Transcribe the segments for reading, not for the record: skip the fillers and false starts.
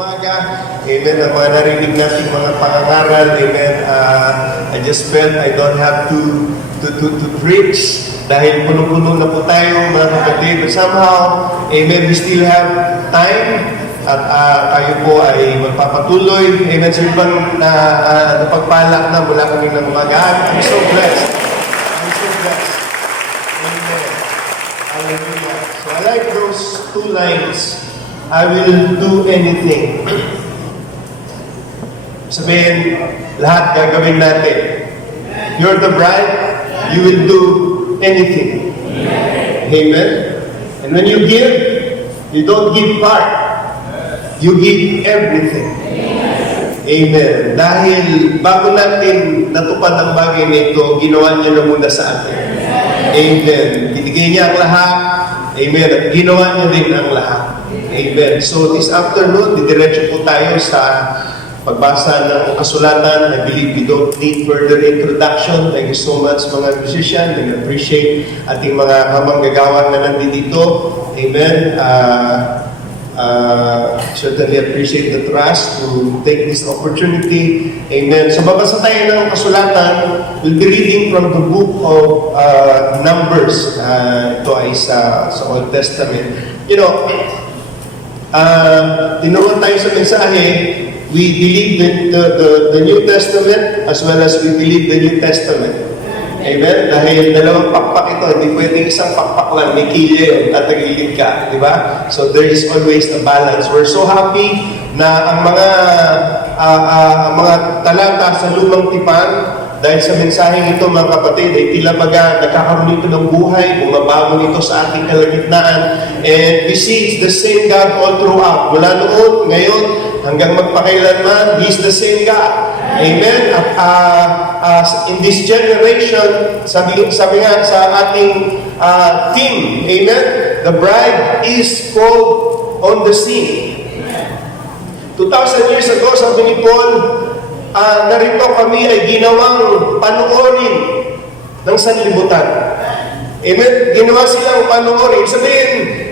umaga. Amen. Ang mga narinig natin mga pangangaral. Amen. I just felt I don't have to preach dahil puno-puno na po tayo mga kapatid. But somehow, amen, we still have time at tayo po ay magpapatuloy. Amen. Sa ibang napagpalak na mula kami ng umaga. I'm so blessed. I'm so blessed. Amen. Hallelujah. So I like those two lines. I will do anything. Sabihin, lahat gagawin natin. You're the bride, you will do anything. Amen. And when you give, you don't give part. You give everything. Amen. Dahil bago natin natupad ang bagay na ito, ginawa niya na muna sa atin. Amen. Binigay niya ang lahat. Amen. At ginawa niya din ang lahat. Amen. So this afternoon, didiretso po tayo sa pagbasa ng kasulatan. I believe we don't need further introduction. Thank you so much mga musician. I appreciate ating mga kamanggagawa na nandito. Amen. Certainly appreciate the trust to take this opportunity. Amen. So babasa tayo ng kasulatan. We'll be reading from the book of Numbers. Ito ay sa Old Testament. You know, tinuruan tayo sa mensahe, we believe in the New Testament as well as we believe the New Testament. Amen? Dahil dalawang pakpak ito, hindi pwedeng isang pakpak lang, may kilya yun, tatagilid ka, di ba? So there is always a balance. We're so happy na ang mga talata sa lumang tipan, dahil sa mensaheng ito mga kapatid, ay tila baga nagkakaroon nito ng buhay, bumabago nito sa ating kalagitnaan. And we see it's the same God all throughout. Mula noon, ngayon, hanggang magpakailanman, He's the same God. Amen? At in this generation, sabi nga sa ating theme, amen? The bride is called on the scene. 2,000 years ago, sabi ni Paul, narito kami ay ginawang panoorin ng sanlibutan. Amen? Ginawa silang panoorin. Sabihin,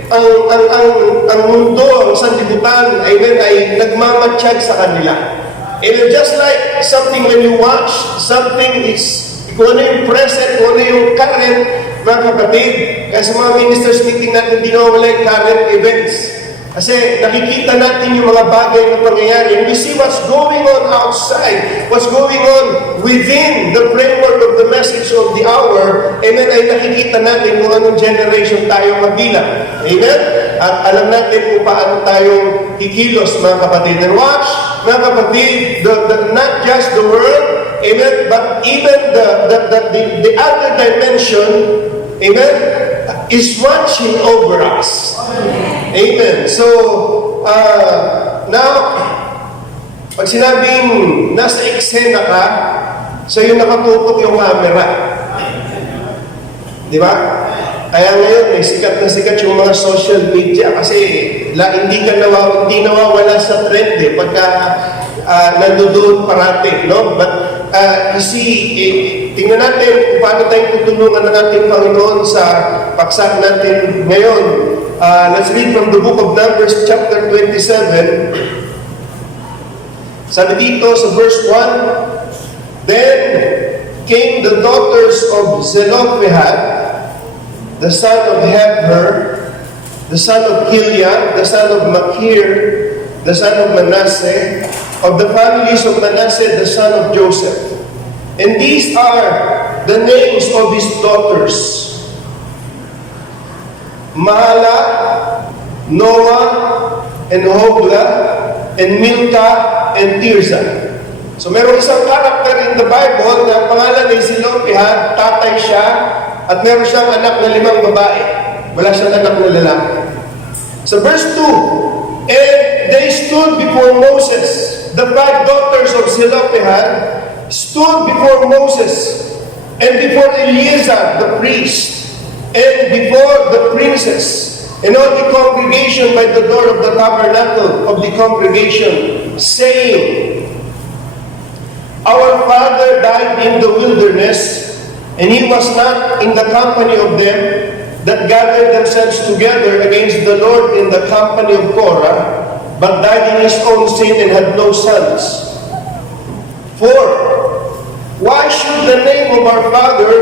ang mundo, ang sanlibutan, amen, ay nagmamatsyag sa kanila. Amen? Just like something when you watch, something is, kung ano yung present, kung ano yung current, mga kapatid, kaya sa mga ministers meeting natin, di nawawala yung current events. Kasi nakikita natin yung mga bagay na pangyayari. And we see what's going on outside, what's going on within the framework of the message of the hour. Amen, ay nakikita natin kung anong generation tayo mabilang. Amen? At alam natin kung paano tayong kikilos, mga kapatid. And watch, mga kapatid, not just the world, amen, but even the other dimension, amen, is watching over us. Amen. So, now, pag sinabing nasa eksena ka, sa'yo nakatutok yung camera. Di ba? Kaya ngayon, sikat na sikat yung mga social media kasi hindi nawawala sa trend pagka nandoon parati, no? But you see, tingnan natin kung paano tayong tutulungan ng ating Panginoon sa paksa natin ngayon. Let's read from the book of Numbers chapter 27. Sabi dito sa verse 1, Then came the daughters of Zelophehad, the son of Heber, the son of Gilead, the son of Machir, the son of Manasseh, of the families of Manasseh, the son of Joseph. And these are the names of his daughters: Mahala, Noah, and Hogla, and Milcah, and Tirza. So meron isang character in the Bible na pangalan ay Zelophehad, tatay siya, at meron siyang anak na 5 babae. Wala siyang anak na lalaki. Sa verse 2, And they stood before Moses. The 5 daughters of Zelophehad stood before Moses, and before Eleazar the priest, and before the princes, and all the congregation by the door of the tabernacle of the congregation, saying, Our father died in the wilderness, and he was not in the company of them that gathered themselves together against the Lord in the company of Korah, but died in his own sin and had no sons. 4. Why should the name of our father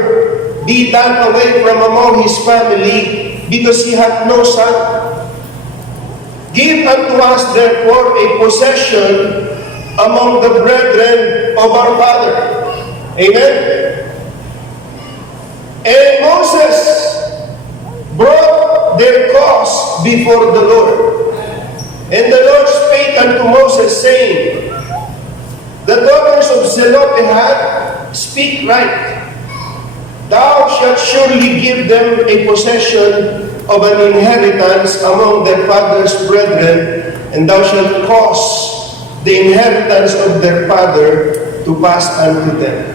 be done away from among his family, because he hath no son? Give unto us therefore a possession among the brethren of our father. Amen? And Moses brought their cause before the Lord. And the Lord spake unto Moses, saying, the daughters of Zelophehad speak right. Thou shalt surely give them a possession of an inheritance among their father's brethren, and thou shalt cause the inheritance of their father to pass unto them.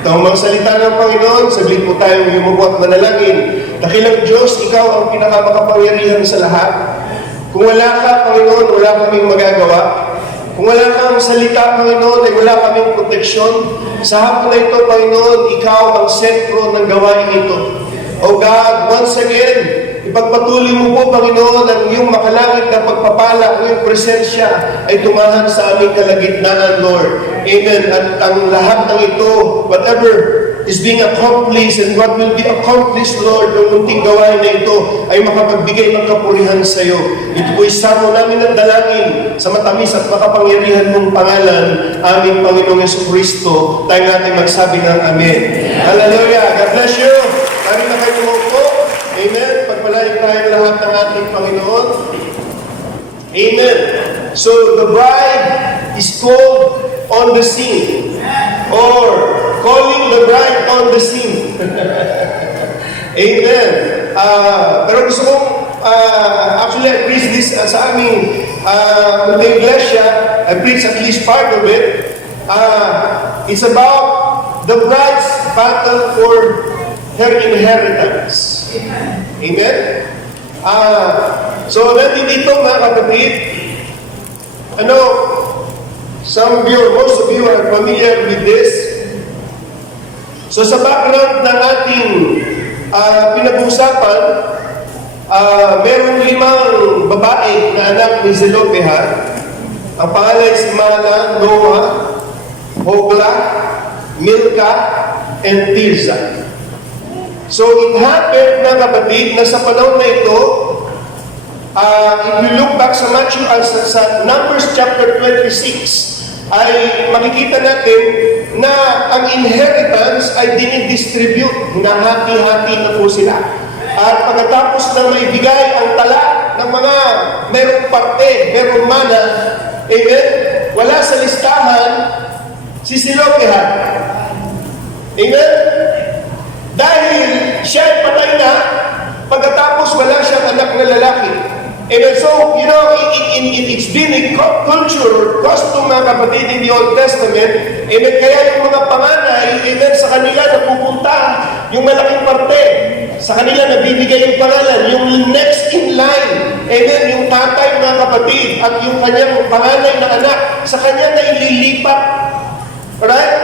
Ito ang mga salita ng Panginoon. Saglit po tayong yumubo at manalangin. Dakilang Diyos, Ikaw ang pinakamakapangyarihan sa lahat. Kung wala ka, Panginoon, wala kaming magagawa. Kung wala kang salita, Panginoon, ay wala kaming proteksyon. Sa hapon na ito, Panginoon, Ikaw ang sentro ng gawain ito. O God, once again, ipagpatuloy mo po, Panginoon, ang iyong makalangit na pagpapala, ang iyong presensya ay tumahan sa aming kalagitnaan, Lord. Amen. At ang lahat ng ito, whatever is being accomplished and what will be accomplished, Lord, ng munting gawain na ito ay makapagbigay ng kapurihan sa iyo. Ito po isamo namin ang dalangin sa matamis at makapangyarihan mong pangalan, aming Panginoong Jesucristo. Tayo natin magsabi ng Amen. Hallelujah. God bless you. Tayo na kayo po. Amen. Pagpalain tayo lahat ng ating Panginoon. Amen. So, the bride is called on the scene, or calling the bride on the scene. Amen. Pero gusto kong, actually, I preach this sa aming iglesia. I preach at least part of it. It's about the bride's battle for her inheritance. Amen? So, nandito mga kapatid, some of you, or most of you are familiar with this. So, sa background ng ating pinag-uusapan, merong 5 babae na anak ni Zelophehad. Ang pangalan si Mala, Noah, Hogla, Milka, and Tirza. So, it happened na kapatid na sa panahon na ito, if you look back sa Matthew, sa Numbers chapter 26, ay makikita natin na ang inheritance ay dinidistribute, na hati-hati na po sila. At pagkatapos na maibigay ang tala ng mga merong parte, merong mana, amen, wala sa listahan si Zelophehad. Amen? Dahil siya ay patay na, pagkatapos wala siyang anak na lalaki. And so, it's been a culture or custom, mga kapatid, in the Old Testament. Amen, kaya yung mga panganay, amen, sa kanila napupunta yung malaking parte. Sa kanila nabibigay yung pangalan, yung next in line. Amen, yung tatay, mga kapatid, at yung kanyang panganay na anak, sa kanya na ililipat. Alright?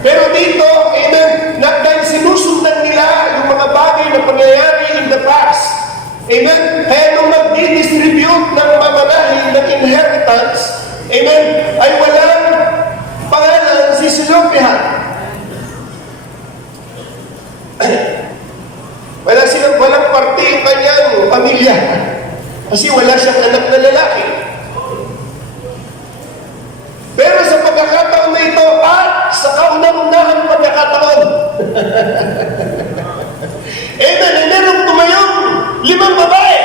Pero dito, amen, dahil sinusundan nila yung mga bagay na pangyayari in the past. Amen? Kaya nung mag-distribute ng mamanahin ng inheritance, amen, ay walang pangalan si Zelophehad. Walang parte yung kanyang pamilya. Kasi wala siyang anak na lalaki. Pero sa pagkakataon na ito, at sa kaunang-unahang pagkakataon, amen, merong tumayong 5 babae.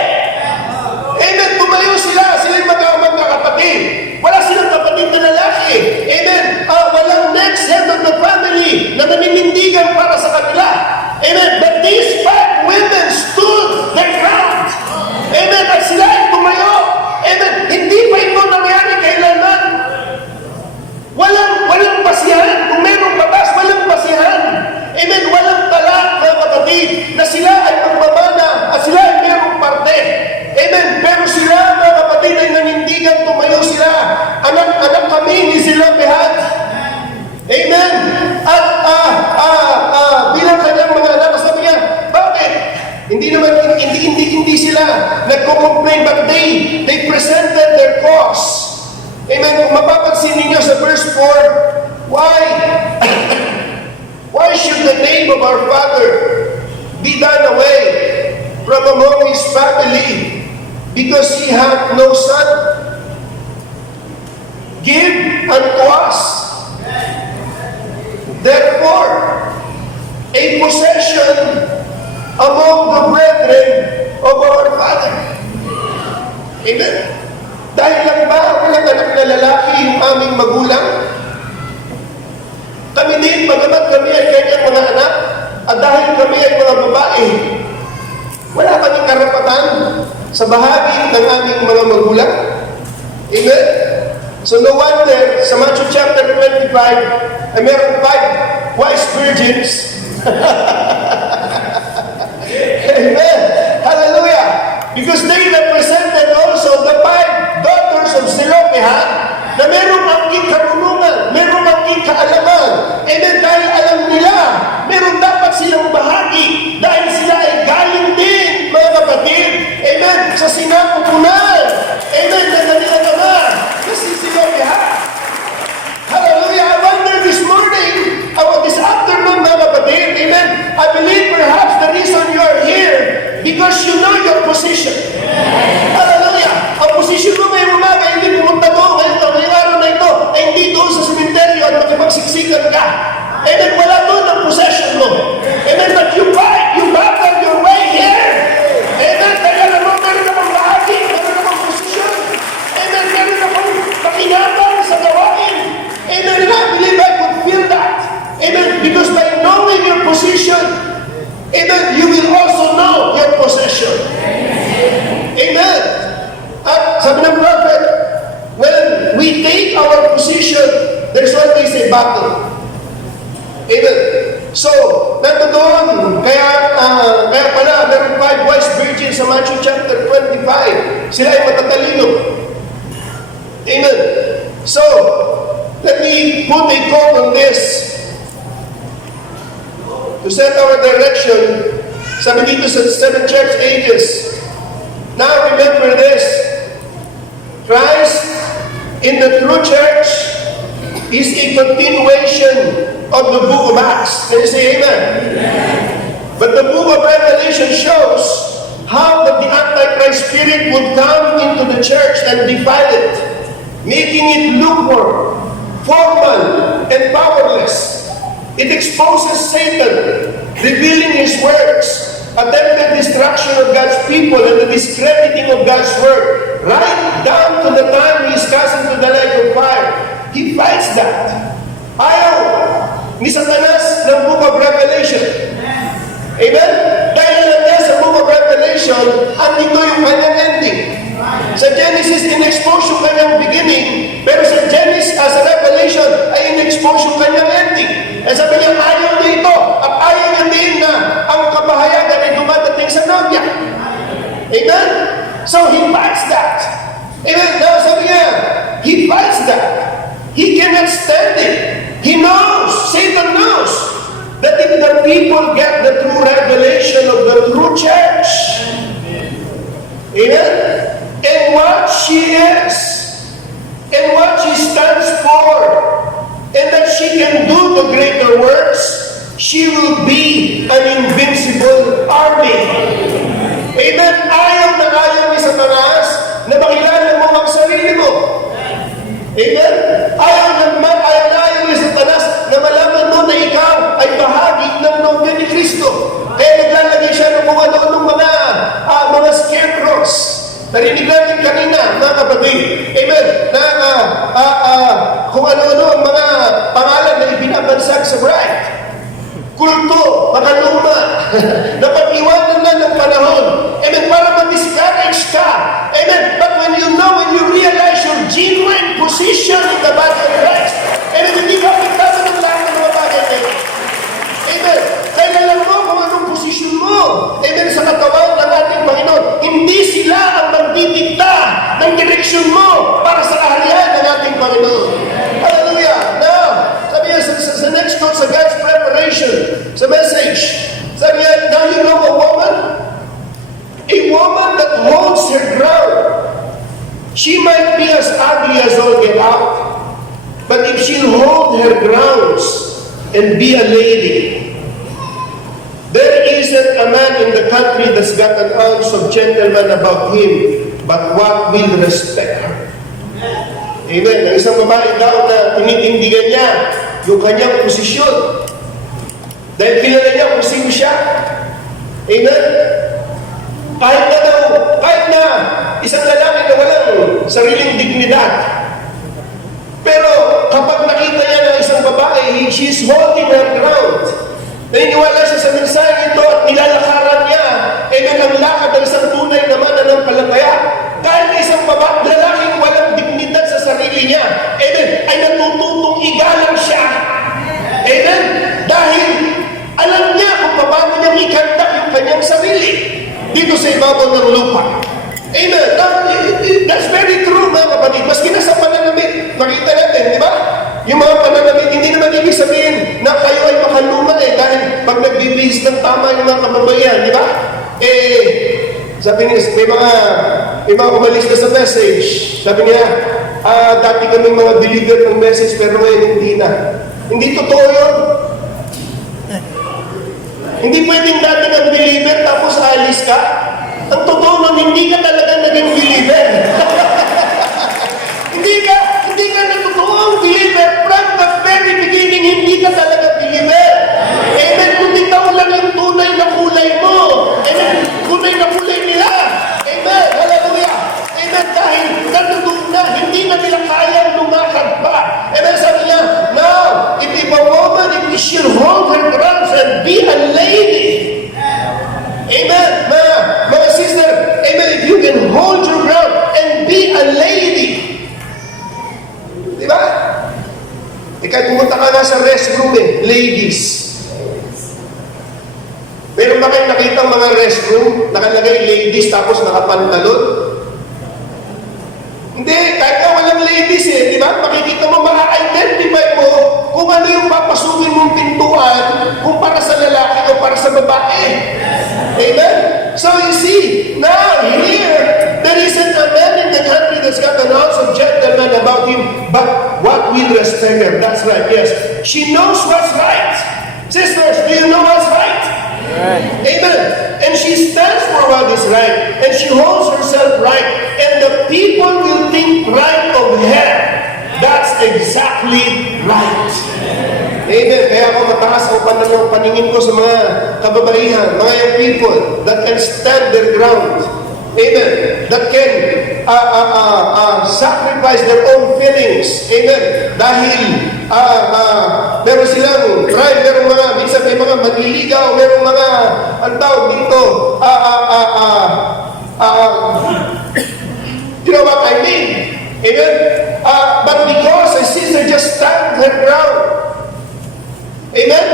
Amen, tumayo sila. Sila yung magkakapatid. Wala silang kapatid na lalaki. Amen, walang next head of the family na naninindigan para sa kanila. Amen, but these 5 women stood their ground. Amen, at sila ay tumayo. Amen, hindi pa ito nangyari kailanman. Walang basihan. Kung merong batas, walang basihan. Amen, walang tala, mga kapatid, na sila ay magmamana at sila ay merong parte. Amen, pero sila, mga kapatid, ay nanindigan, tumayo sila. Anak kami ni Zelophehad. Amen. At bilang kanyang mga anak, sabi niya, bakit? Hindi sila nagko-complain, but they presented their cause. mapapansin ninyo sa verse 4, why? Why should the name of our Father be done away from among his family? Because he hath no son. Give unto us, therefore, a possession among the brethren of our Father. Amen? Dahil lang ba walang anak na lalaki yung aming magulang? Kami din, bagamat kami ay kanyang mga anak, at dahil kami ay mga babae, wala kaming karapatan sa bahagi ng aming mga magulang. Amen? So no wonder, sa Matthew chapter 25, ay meron 5 wise virgins. Amen. Hallelujah. Because they represented also the 5 daughters of Zelophehad na merong angking karunungan, merong angking kaalaman. Amen. Dahil alam nila, meron dapat silang bahagi dahil sila ay galing din, mga kapatid. Amen. Sa sinapupunan. Amen. Na kanilang ama. Kasi Zelophehad. Hallelujah. I wonder this morning, this afternoon, mga kapatid. Amen. I believe perhaps the reason you are here because you know your position. Hallelujah. Ang position mo ngayong umaga, hindi pumunta doon ngayong araw na ito, ay hindi doon sa sementeryo at makipagsiksikan ka. Amen. Wala doon ang possession mo. Amen. But you battle your way here. Amen. Kaya naman, meron akong bahagi, meron akong position. Amen. Meron akong pakinabang sa gawain. Amen. And I believe I could feel that. Amen. Because by knowing your position, amen, you will also know your possession. Amen. At sabi ng prophet, when we take our position, there's always a battle. Amen. So, nandoon, kaya pala, meron 5 wise virgins sa Matthew chapter 25. Sila ay matatalino. Amen. So, let me put a quote on this to set our direction. Sabi dito sa 7 church ages, now remember this, Christ in the true church is a continuation of the book of Acts. Can you say amen? But the book of Revelation shows how that the Antichrist spirit would come into the church and defile it, making it lukewarm, formal, and powerless. It exposes Satan, revealing his works, attempted destruction of God's people, and the discrediting of God's word, right down to the time he is cast into the lake of fire. He fights that. Ayaw ni Satanas ng book of Revelation. Amen? Dahil alam niya sa book of Revelation, andito yung kanyang ending. Sa Genesis, in-expose yung kanyang beginning, pero sa Genesis, sa Revelation, ay in-expose yung kanyang ending. Eh sabi niya, ayaw niya ito, at ayaw niya din na ang kabahayagan ay dumadating sa nobya. Amen? So, he fights that. Amen? Now, sabi niya, he fights that. He cannot stand it. He knows, Satan knows, that if the people get the true revelation of the true church, amen, and what she is, and what she stands for, and that she can do the greater works, she will be an invincible army. Amen. Ayaw na ayaw ni Satanas na makilala mo ang sarili mo. Amen. Ayaw ni Satanas na malaman mo na ikaw ay bahagi ng nobya ni Kristo. Kaya naglalagay siya ng kung ano-anong mga scarecrows. Narinig natin kanina, mga kapatid. Amen. Kung ano-ano ang mga pangalan na ibinabansag sa bride. Kulto, makaluma, napag-iwanan na ng panahon. Amen. Para ma-discourage ka. Amen. But when you know, when you realize your genuine position in the body of Christ, amen, hindi ka apektado ng lahat ng mga bagay na ito. Amen. Kaya alam mo kung anong posisyon mo. Amen. Sa katawan ng ating Panginoon. Hindi sila ang magdidikta ng direksyon mo para sa kaharian ng ating Panginoon. Hallelujah. Now, sabi niya sa next note, sa God's preparation, sa message, sabi niya, now you know a woman? A woman that holds her ground. She might be as ugly as all get out. and be a lady. There isn't a man in the country that's got an ounce of gentleman about him, but what will respect her. Amen. Ang isang babae daw na tinitindigan niya yung kanyang posisyon. Dahil kilala niya kung sino siya. Amen. Kahit na isang lalaki na walang sariling dignidad. Pero kapag nakita niya ng isang babae, she's holding her ground. Naniniwala siya sa mensahe ito at nilalakaran niya. Amen. Ang lakad ng isang tunay naman na ng palataya. Kahit na isang babae, lalaking walang dignidad sa sarili niya. Amen. Ay natututong igalang siya. Amen. Dahil alam niya kung paano niya ikandak yung kanyang sarili dito sa ibabaw ng lupa. Amen. That's very true, mga kapatid. Maski na sa pananamit, makita natin, di ba? Yung mga pananamit, hindi naman ibig sabihin na kayo ay makaluma dahil pag nagbibihis ng tama yung mga kababayan, di ba? Sabi niya, may mga umalis na sa message. Sabi niya, dati kami mga believer ng message pero ngayon hindi na. Hindi totoo yun. Hindi pwedeng dati kang believer tapos alis ka. Ang totoo nun, hindi ka talaga naging believer. hindi ka na totoong believer. From the very beginning, hindi ka talaga believer. Amen. Kundi ikaw lang yung tunay na kulay mo. Amen. Tunay na kulay nila. Amen. Hallelujah. Amen. Dahil natutunan na, hindi na nila kayang lumakad pa. Amen. Sabi niya, now, if a woman, if she hold her grounds and be a lady. Amen. Mga sister, amen, if you can hold your ground and be a lady. Diba? Kahit pumunta ka nga sa restroom ladies. Meron ba kayong nakita mga restroom, nakalagay ladies tapos nakapantalon? Hindi, kahit nga walang ladies di ba? Makikita mo, ma-identify mo kung ano yung papasukin mong pintuan, kung para sa lalaki o para sa babae. Amen? So you see, now here, there isn't a man in the country that's got an ounce of gentleman about him, but what will respect her? That's right, yes. She knows what's right. Sisters, do you know what's right? Right. Amen. And she stands for what is right. And she holds herself right. And the people will think right of her. That's exactly right. Amen. Kaya ako mataas ang paningin ko sa mga kababaihan, mga young people that can stand their ground. Amen. That can sacrifice their own feelings. Amen. Dahil meron silang tribe, meron mga, minsan may mga manliligaw, meron mga, ang tawag dito, you know what I mean? Amen. But because a sister just stand her ground, amen,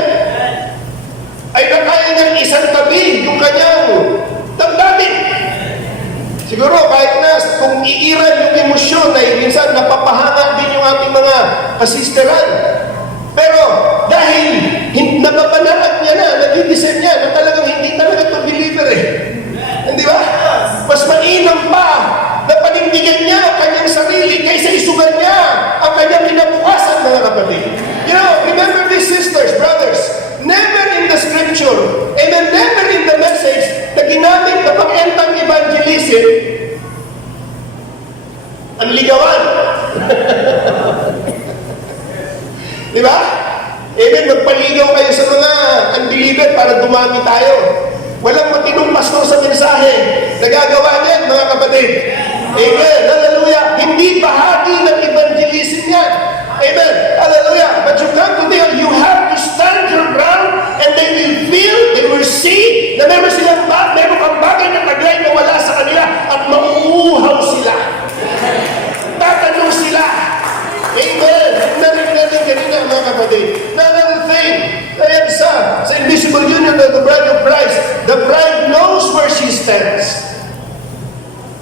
ay nakaya ng isang tabi yung kanyang damdamin. Siguro kahit na kung iiran yung emosyon ay minsan napapahanga din yung ating mga kasisteran. Pero dahil nababanaan niya na, nag-decide niya na talagang hindi talaga ito believer Hindi ba? Mas mainam pa na panindigan niya ang kanyang sarili kaysa isugan niya ang kanyang kinabukasan, mga kapatid. You know, remember these sisters, brothers, never in the scripture, amen, never in the message na ginamit na pang-entang evangelism ang ligawan. Di ba? Amen, magpaligaw kayo sa mga unbeliever para dumami tayo. Walang matinong pastor sa mensahe. Nagagawa niyan, mga kapatid. Amen. Hallelujah. Hindi bahagi ng evangelism yan. Amen. Hallelujah. But you come to them, you have to stand your ground and they will feel, they will see na meron silang meron kang bagay na taglay na wala sa kanila at mauuhaw sila. Tatanong sila. Amen. Narinig natin kanina, mga kapatid. Another thing, ayan sa Invisible Union of the Bride of Christ, the bride knows where she stands.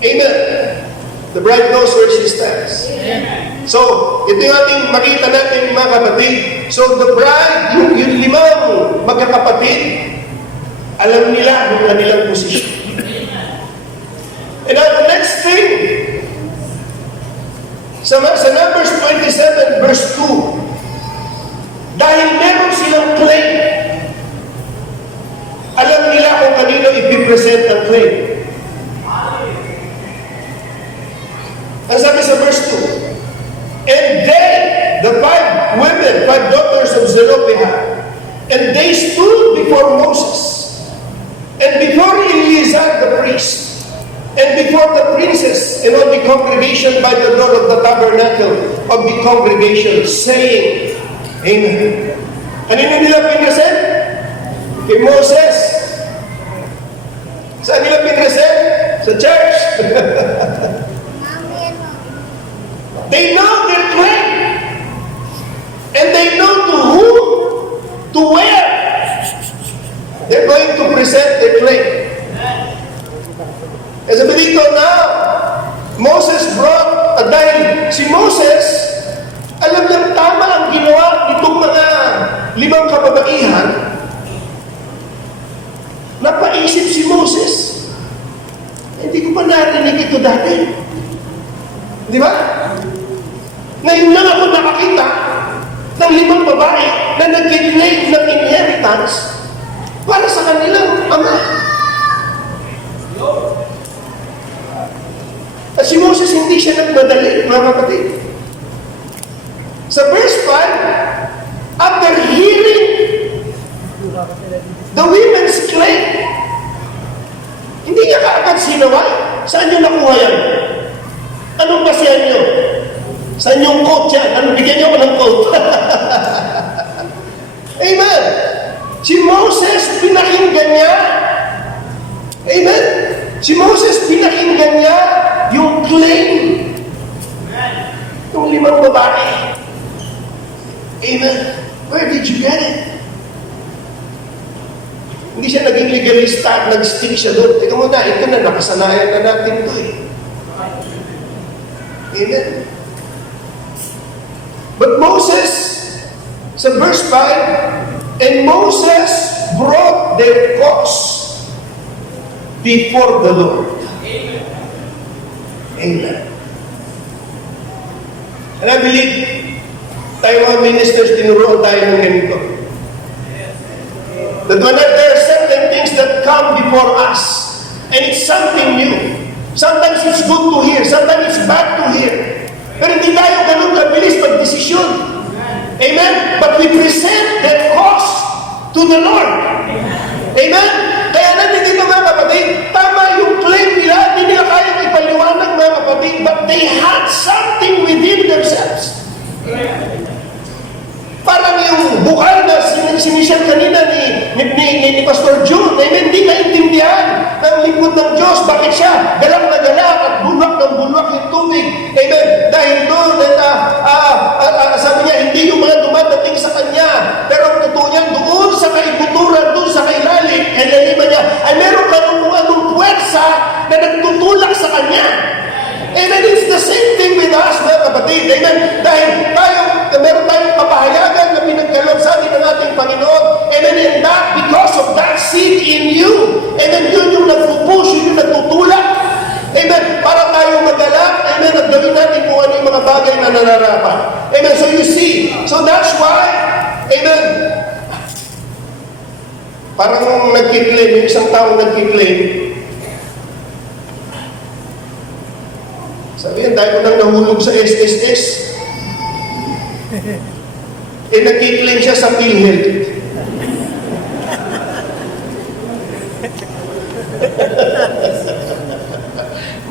Amen. The bride knows where she stands. Amen. So, ito yung ating makita natin, mga kapatid. So, the bride, yung limang magkakapatid, alam nila yung kanilang posisyon. And the next thing, sa Numbers 27 verse 2, dahil meron sila the five daughters of Zelophehad, and they stood before Moses, and before Eleazar the priest, and before the princes and all the congregation by the door of the tabernacle of the congregation, saying, Amen. Kanino nila pinresent? Kay Moses. Saan nila pinresent? Sa church. They know their claim. And they know to whom, to where they're going to present their claim. Kasi sabi dito na, Moses brought, dahil si Moses, alam niyang tama ang ginawa nitong mga 5 kababaihan, napaisip si Moses, hindi ko pa narinig ito dati. Di ba? Ngayon lang ako nakakita ng 5 babae na nag-claim ng inheritance para sa kanilang ama. At si Moses hindi siya nagmadali, mga kapatid. Sa verse 5, after hearing the women's claim, hindi niya kaagad sinaway. Saan niyo nakuha yan? Anong basihan niyo? Saan yung quote yan? Ano, bigyan niyo ako ng quote. Amen. Si Moses, pinakinggan niya. Amen. Si Moses, pinakinggan niya yung claim ng 5 babae. Amen. Where did you get it? Hindi siya naging legalista at nag-stick siya doon. Teka muna, ito na, nakasanayan na natin ito eh. Amen. But Moses, sa verse 5, and Moses brought their cause before the Lord. Amen. Amen. And I believe, tayo mga ministers, tinuruan tayo ng ganito. That when there are certain things that come before us, and it's something new, sometimes it's good to hear, sometimes it's bad to hear. Pero hindi tayo ganun kabilis mag-desisyon. Amen? But we present that cause to the Lord. Amen? Kaya nandito mga kapatid, tama yung claim nila, hindi nila kayang ipaliwanag mga kapatid, but they had something within themselves. Parang yung bukal na sinishare kanina ni Pastor June, amen, hindi naintindihan ng lingkod ng Diyos. Bakit siya galak na galak at bulwak ng bulwak yung tubig? Amen. Dahil doon, sabi niya, hindi yung mga dumadating sa kanya. Pero ang totoo niya, doon sa kaibuturan, doon sa kailalim, lima niya, ay meron ka kung anong puwersa na nagtutulak sa kanya. Amen. It's the same thing with us, mga kapatid. Amen. Dahil meron tayong papahayagan na pinagkaloob sa atin ng ating Panginoon. Amen. And that, because of that seed in you, amen, yun yung nagpupush, yun yung nagtutulak. Amen. Para tayo magalak, amen, at gawin natin kung ano yung mga bagay na nararapat. Amen. So you see, so that's why, amen, parang nagkiklaim, yung isang taong nagkiklaim, sabihin, dahil ko nang nahulog sa SSS, nagkiklaim siya sa PhilHealth.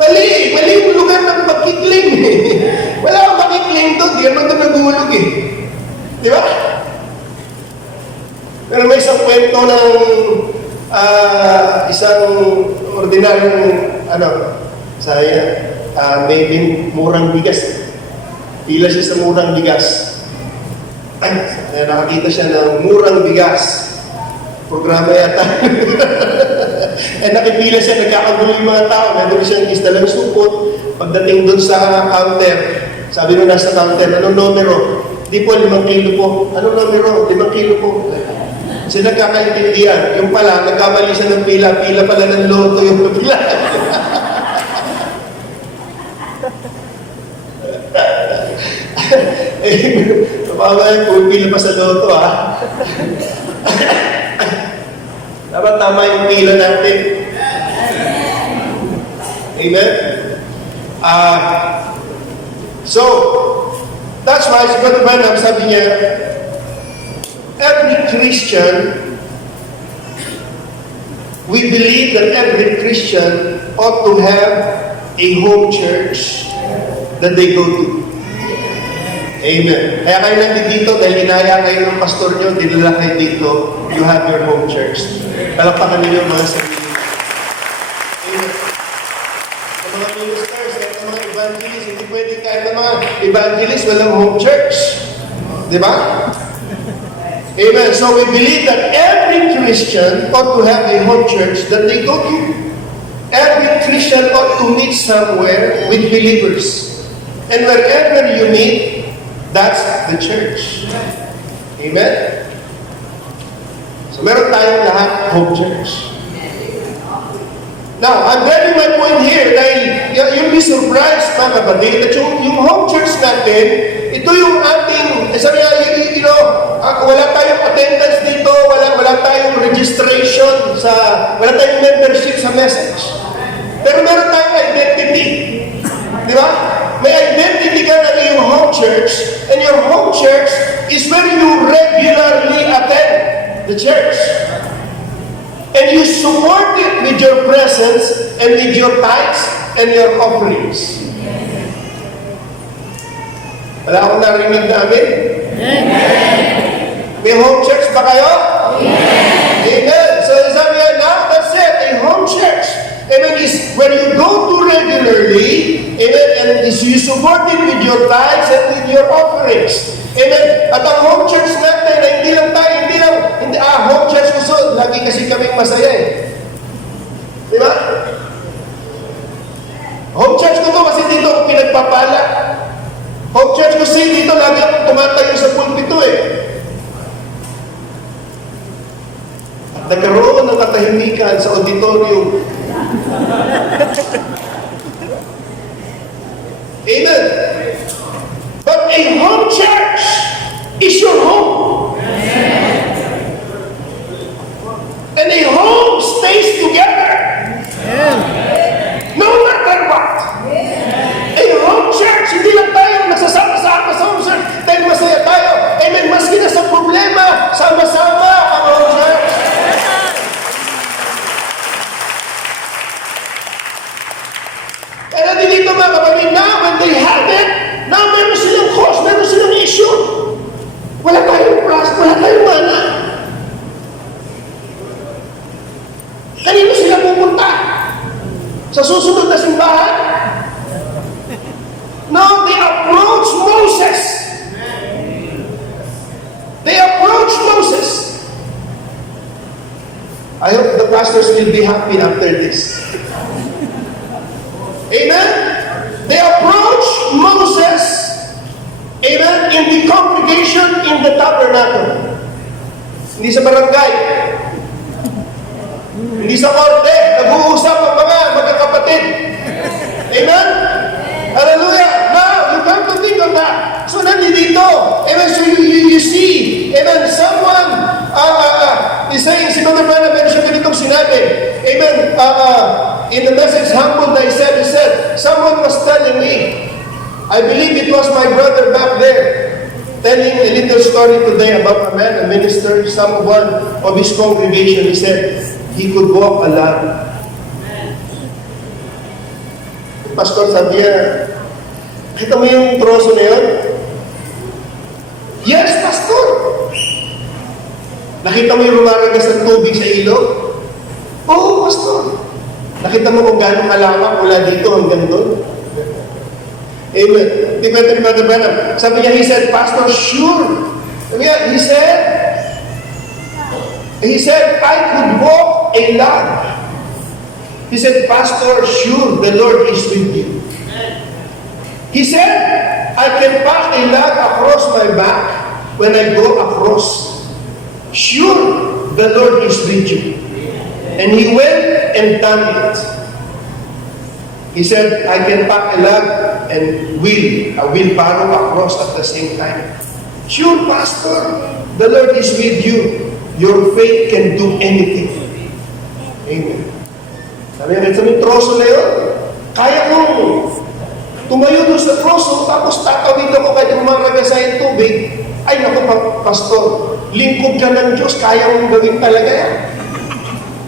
Mali yung lugar na magkiklaim eh. Wala akong makiklaim doon, di naman doon naguhulog eh. Di ba? Pero may isang kwento ng isang ordinaryong, may murang bigas. Pila siya sa murang bigas. Nakakita siya ng murang bigas. Programa yata. Nakipila siya, nagkakagulo yung mga tao. Meron siyang isdalang supot. Pagdating doon sa counter, sabi nung nasa counter, anong numero? Di po, 5 kilo po. Anong numero? 5 kilo po. Kasi nagkakaintindihan. Yung pala, nagkamali siya ng pila. Pila pala ng loto yung pila. Napakagaya, pumipila pa sa loto, ha? Dapat tama yung pila natin. Amen? So, That's why, si Brother Branham, sabi niya, every Christian, we believe that every Christian ought to have a home church that they go to. Amen. Kaya kayo nandito dahil inaya kayo ng pastor nyo, dinala kayo dito, you have your home church. Palakpakan ninyo mga sarili. Amen. Sa mga ministers, sa mga evangelists, hindi pwede kahit na mga evangelists, walang home church. Di ba? Amen. So we believe that every Christian ought to have a home church that they go to. Every Christian ought to meet somewhere with believers. And wherever you meet, that's the church. Amen? So meron tayong lahat home church. Now, I'm getting my point here dahil you'll be surprised mga kapatid that yung home church natin, ito yung ating, sabi nga, wala tayong attendance dito, wala tayong registration, wala tayong membership sa message. Pero meron tayong identity. Di ba? May identity ka na yung home church, and your home church is where you regularly attend the church. And you support it with your presence and with your tithes and your offerings. Wala akong narinig na amin? Amen. May home church ba kayo? Amen. Amen. So sabi nga, now that's it, a home church. Amen, is when you go to regularly, amen, and you support it with your tithes and with your offerings. Amen. At ang home church natin, na hindi lang home church gusto, lagi kasi kaming masaya eh. Di ba? Home church ko to kasi dito ako pinagpapala. Home church ko kasi dito lagi akong tumatayo sa pulpito eh. At nagkaroon ng katahimikan sa auditorium. Amen. But a home church is your home. And a home stays together. No matter what. A home church, hindi lang tayo nagsasama-sama sa home church dahil masaya tayo. Amen. Maski na sa problema, sama-sama ang home church. Kaya dito mga kapatid, now when they have it, now meron silang cause, meron silang issue. Wala tayong trust, wala tayong mana. Kanino sila pupunta? Sa susunod na simbahan? No, they approach Moses. They approach Moses. I hope the pastors will be happy after this. Amen? They approach Moses, amen, in the congregation in the tabernacle. Hindi sa barangay. Hindi sa korte. Nag-uusap ang mga magkakapatid. Amen? Hallelujah. Now, you come to think of that. So, nandito. Amen? So, you see, amen, someone is saying, si Brother Branham, meron siya ganitong sinabi. Amen? In the message, Humble Thyself, he said, someone was telling me, I believe it was my brother back there, telling a little story today about a man, a minister, someone of his congregation. He said, he could walk alone. Pastor, sabi niya, kita mo yung troso na yun? Yes, Pastor. Nakita mo yung rumaragas ng tubig sa ilog? Oo, Pastor. Nakita mo kung gano'ng kalawak mula dito hanggang doon? Amen. Di ba ito ni Brother Branham? Sabi niya, he said, Pastor, sure. Sabi niya, he said, I could walk a lot. He said, Pastor, sure, the Lord is with you. He said, I can pack a log across my back when I go across. Sure, the Lord is with you. And he went and done it. He said, I can pack a log and wheelbarrow across at the same time. Sure, Pastor, the Lord is with you. Your faith can do anything. Amen. Sabi nga, sa may troso na yun, tumayo doon sa troso, tapos tatawid ako kahit umaraga sa yung tubig. Ay, naku, pastor, lingkod ka ng Diyos, kaya mong gawin talaga yan.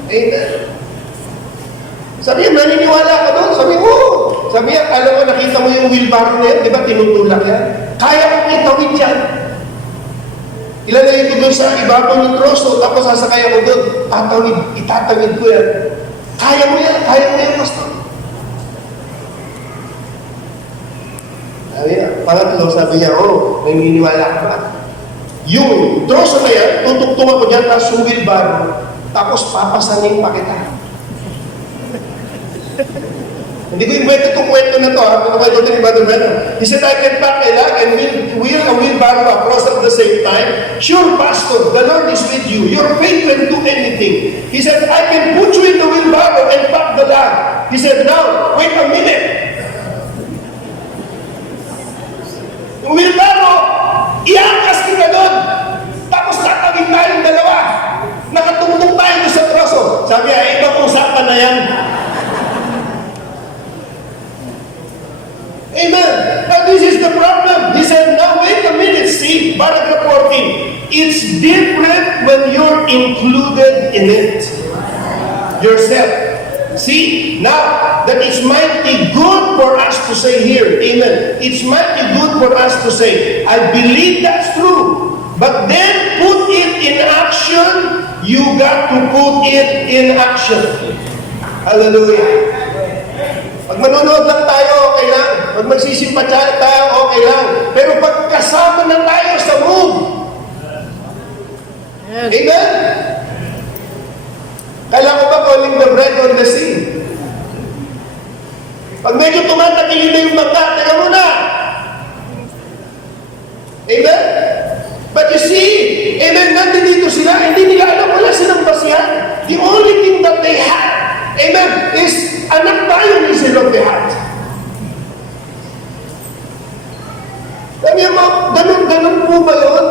Amen. Sabi niya, naniniwala ka doon? Sabi ko, sabi niya, alam mo, nakita mo yung wheelbarrow na yan, di ba, tinutulak yan? Kaya kong itawid yan. Ilalagay ko doon sa ibabaw ng troso, tapos sasakay ako doon, itatawid ko yan. Kaya mo yan, pastor. Sabi niya, pangatlo, sabi niya, naniniwala ka ba? Yung troso na yan, tutugtong ako dyan, tapos yung wheelbarrow, tapos papasanin pa kita. Hindi ko invento itong kwento na to, Ano kwento ni Brother Branham? He said, I can pack a log and wheel a wheelbarrow across at the same time. Sure, Pastor, the Lord is with you. Your faith can do anything. He said, I can put you in the wheelbarrow and pack the log. He said, now, wait a minute. Yung wheelbarrow, iangkas kita doon. Tapos tatawid tayong dalawa. Nakatungtong tayo doon sa troso. Sabi niya, ibang usapan na yan. Amen. Now this is the problem. He said, now wait a minute, see, paragraph 14. It's different when you're included in it. Yourself. See, now that it's mighty good for us to say here, amen. It's mighty good for us to say, I believe that's true. But then put it in action. You got to put it in action. Hallelujah. Pag manonood lang tayo, okay lang. Pag magsisimpatya tayo, okay lang. Pero pag kasama na tayo sa move, amen? Kailangan ko ba calling the bread on the sea? Pag medyo tumatakili na yung bangka, teka muna. Amen? But you see, amen, nandito sila, hindi nila alam, wala silang basihan. The only thing that they have, amen, is anak tayo ni Zelophehad. Sabi mo, ganun po ba yun?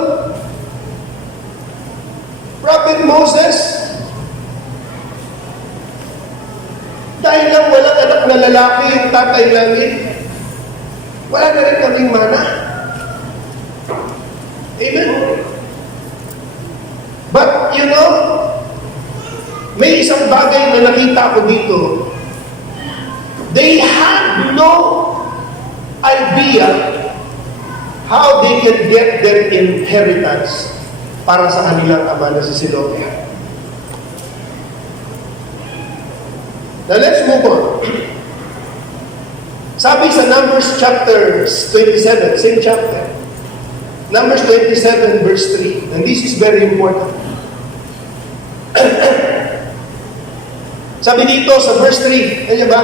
Prophet Moses, dahil lang walang anak na lalaki yung tatay langit, wala na rin kaming mana. Amen? But, you know, may isang bagay na nakita ko dito. They had no idea how they can get their inheritance para sa kanilang ama na si Zelophehad. Now let's move on. Sabi sa Numbers chapter 27, same chapter. Numbers 27 verse 3. And this is very important. Sabi dito sa verse 3, ano ba?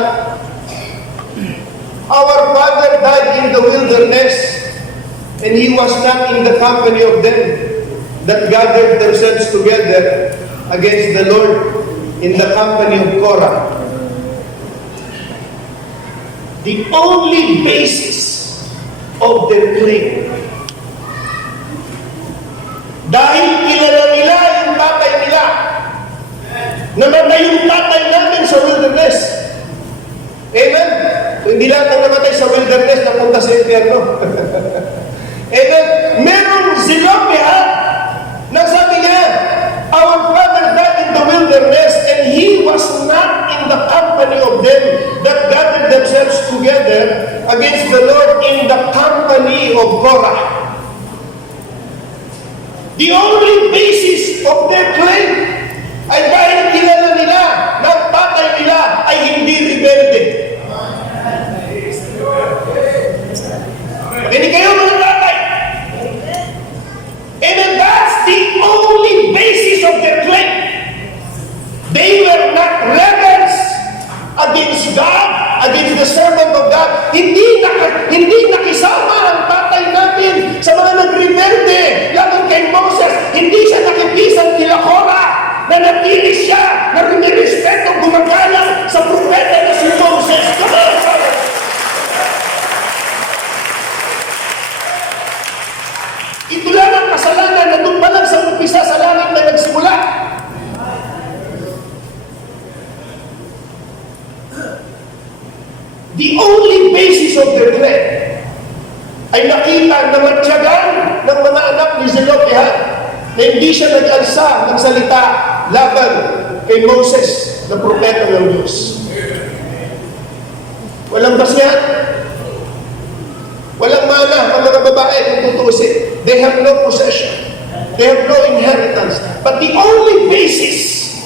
Our father died in the wilderness, and he was not in the company of them that gathered themselves together against the Lord in the company of Korah. The only basis of their claim, dahil kilala nila yung tatay nila, namatay yung tatay namin sa wilderness. Amen? Hindi lahat ng namatay sa wilderness napunta sa impyerno. Amen? Merong Zelophehad na sabi niya, our father died in the wilderness and he was not in the company of them that gathered themselves together against the Lord in the company of Korah. The only basis of their claim ay dahil kilala nila na ang tatay nila ay hindi rebelde. Hindi kayo mga tatay. And that's the only basis of their claim. They were not rebels against God, against the servant of God. Hindi nakisama ang tatay natin sa mga nagrebelde. Lalo kay Moses, hindi siya nakipisan kila Korah. of the dead ay nakita na matyagan ng mga anak ni Zelophehad na hindi siya nagsalita laban kay Moses, na propeta ng Diyos. Walang basyan. Walang mana ang mga babae kung tutusin. They have no possession. They have no inheritance. But the only basis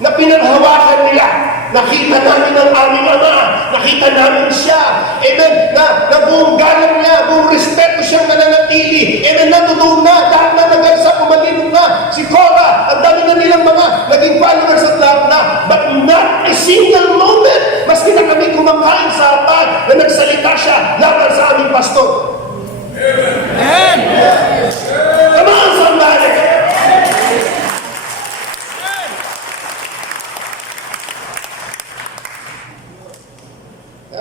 na pinaghawakan nila, nakita namin ang aming ama, nakita namin siya, amen, na buong galang niya, buong respeto siyang nananatili, amen, natutunan na, dahil na nagansa, pumalino na, si Korah, ang dami na nilang mga naging followers at lahat na, but not a single moment, maski na kami kumakain sa hapag, na nagsalita siya laban sa aming pastor. Amen! Come on, somebody!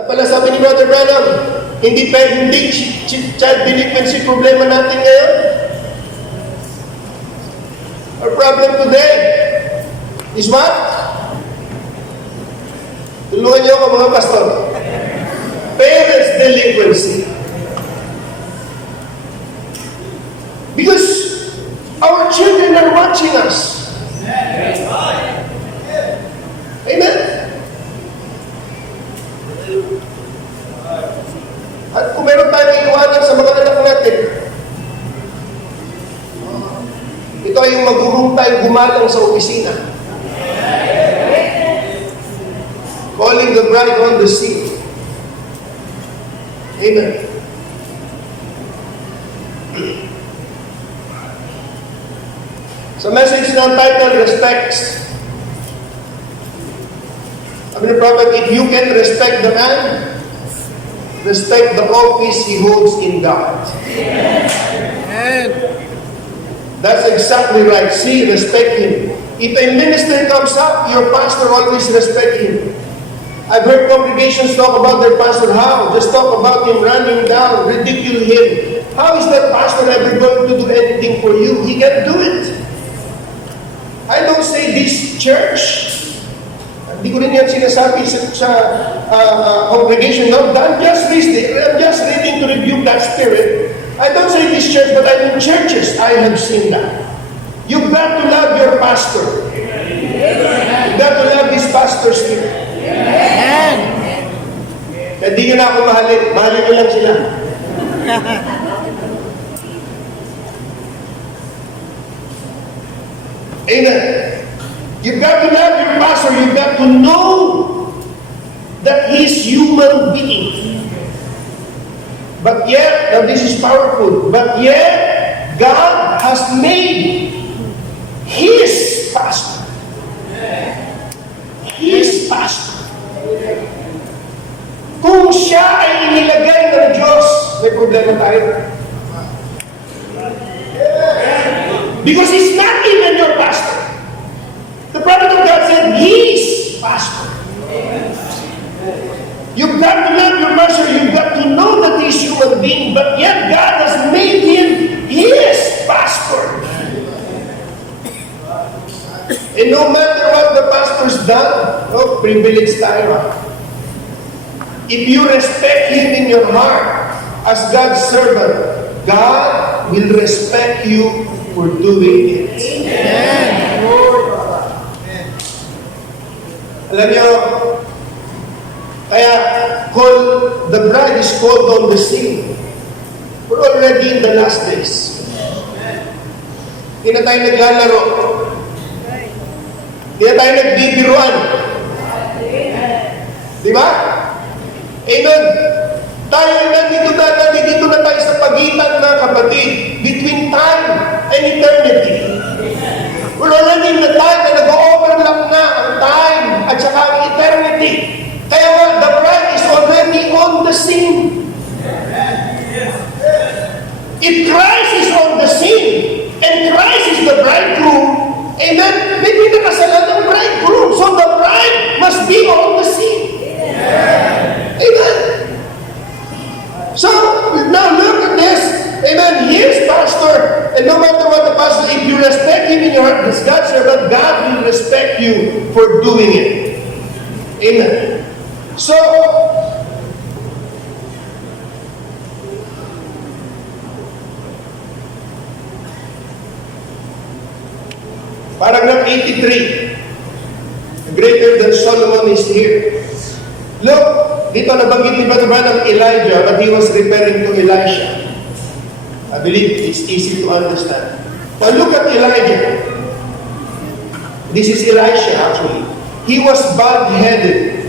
Pala sabi ni Brother Branham, hindi child delinquency problema natin ngayon. Our problem today is what? Tulungan niyo ako mga pastor. Parents delinquency. Because our children are watching us. Amen. At kung meron tayong iwanan sa mga anak natin, ito ay yung magurong tayo gumalang sa opisina. Calling the bride on the sea. Amen. Sa message na title, Respects. Sabi ng prophet, if you can respect the man, respect the office he holds in God. Amen. That's exactly right. See, respect him. If a minister comes up, your pastor always respect him. I've heard congregations talk about their pastor. How? Just talk about him, run him down, ridicule him. How is that pastor ever going to do anything for you? He can't do it. I don't say this church. Hindi ko rin yan sinasabi sa congregation. No, I'm just reading to rebuke that spirit. I don't say this church, but I'm in churches. I have seen that. You've got to love your pastor. You've got to love these pastors here. Hindi nyo na ako mahalin. Mahalin mo lang sila. Amen. You've got to love your pastor. You've got to know that he's human being. But yet, now this is powerful, but yet, God has made his pastor. His pastor. Kung siya ay inilagay ng Diyos, may problema tayo. Because he's not even your pastor. The prophet of God said, he's pastor. You've got to love your master. You've got to know that he's human being, but yet God has made him his pastor. And no matter what the pastor's done, privilege tayo. If you respect him in your heart as God's servant, God will respect you for doing it. Amen. Alam niyo, kaya the bride is called on the sea. We're already in the last days. Hindi na tayo naglalaro. Hindi na tayo nagbibiruan. Di ba? Amen. Tayo nandito na tayo sa pagitan na kapatid, between time and eternity. We're already in the time na nag-overlap na ang time at saka ang eternity. Kaya nga, the bride is already on the scene. If Christ is on the scene, and Christ is the bridegroom, amen, may pinakasalan ng bridegroom. So the bride must be on the scene. Amen. So, now look at this. Amen. He is pastor, and no matter what the pastor, if you respect him in your heart, as God's servant, God will respect you for doing it. Amen. So, Paragraph 83. Greater than Solomon is here. Look, dito nabanggit ni Brother Branham Elijah, but he was referring to Elisha. I believe it's easy to understand. Now look at Elijah. This is Elisha actually. He was bald-headed.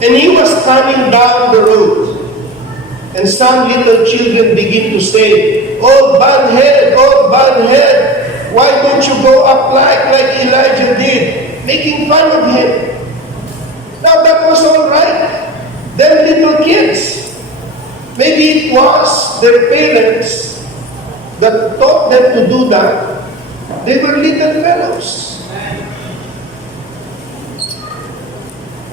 And he was coming down the road. And some little children begin to say, "Oh, bald-head, oh, bald-head, why don't you go up like Elijah did?" Making fun of him. Now that was all right. Them little kids. Maybe it was their parents that taught them to do that. They were little fellows.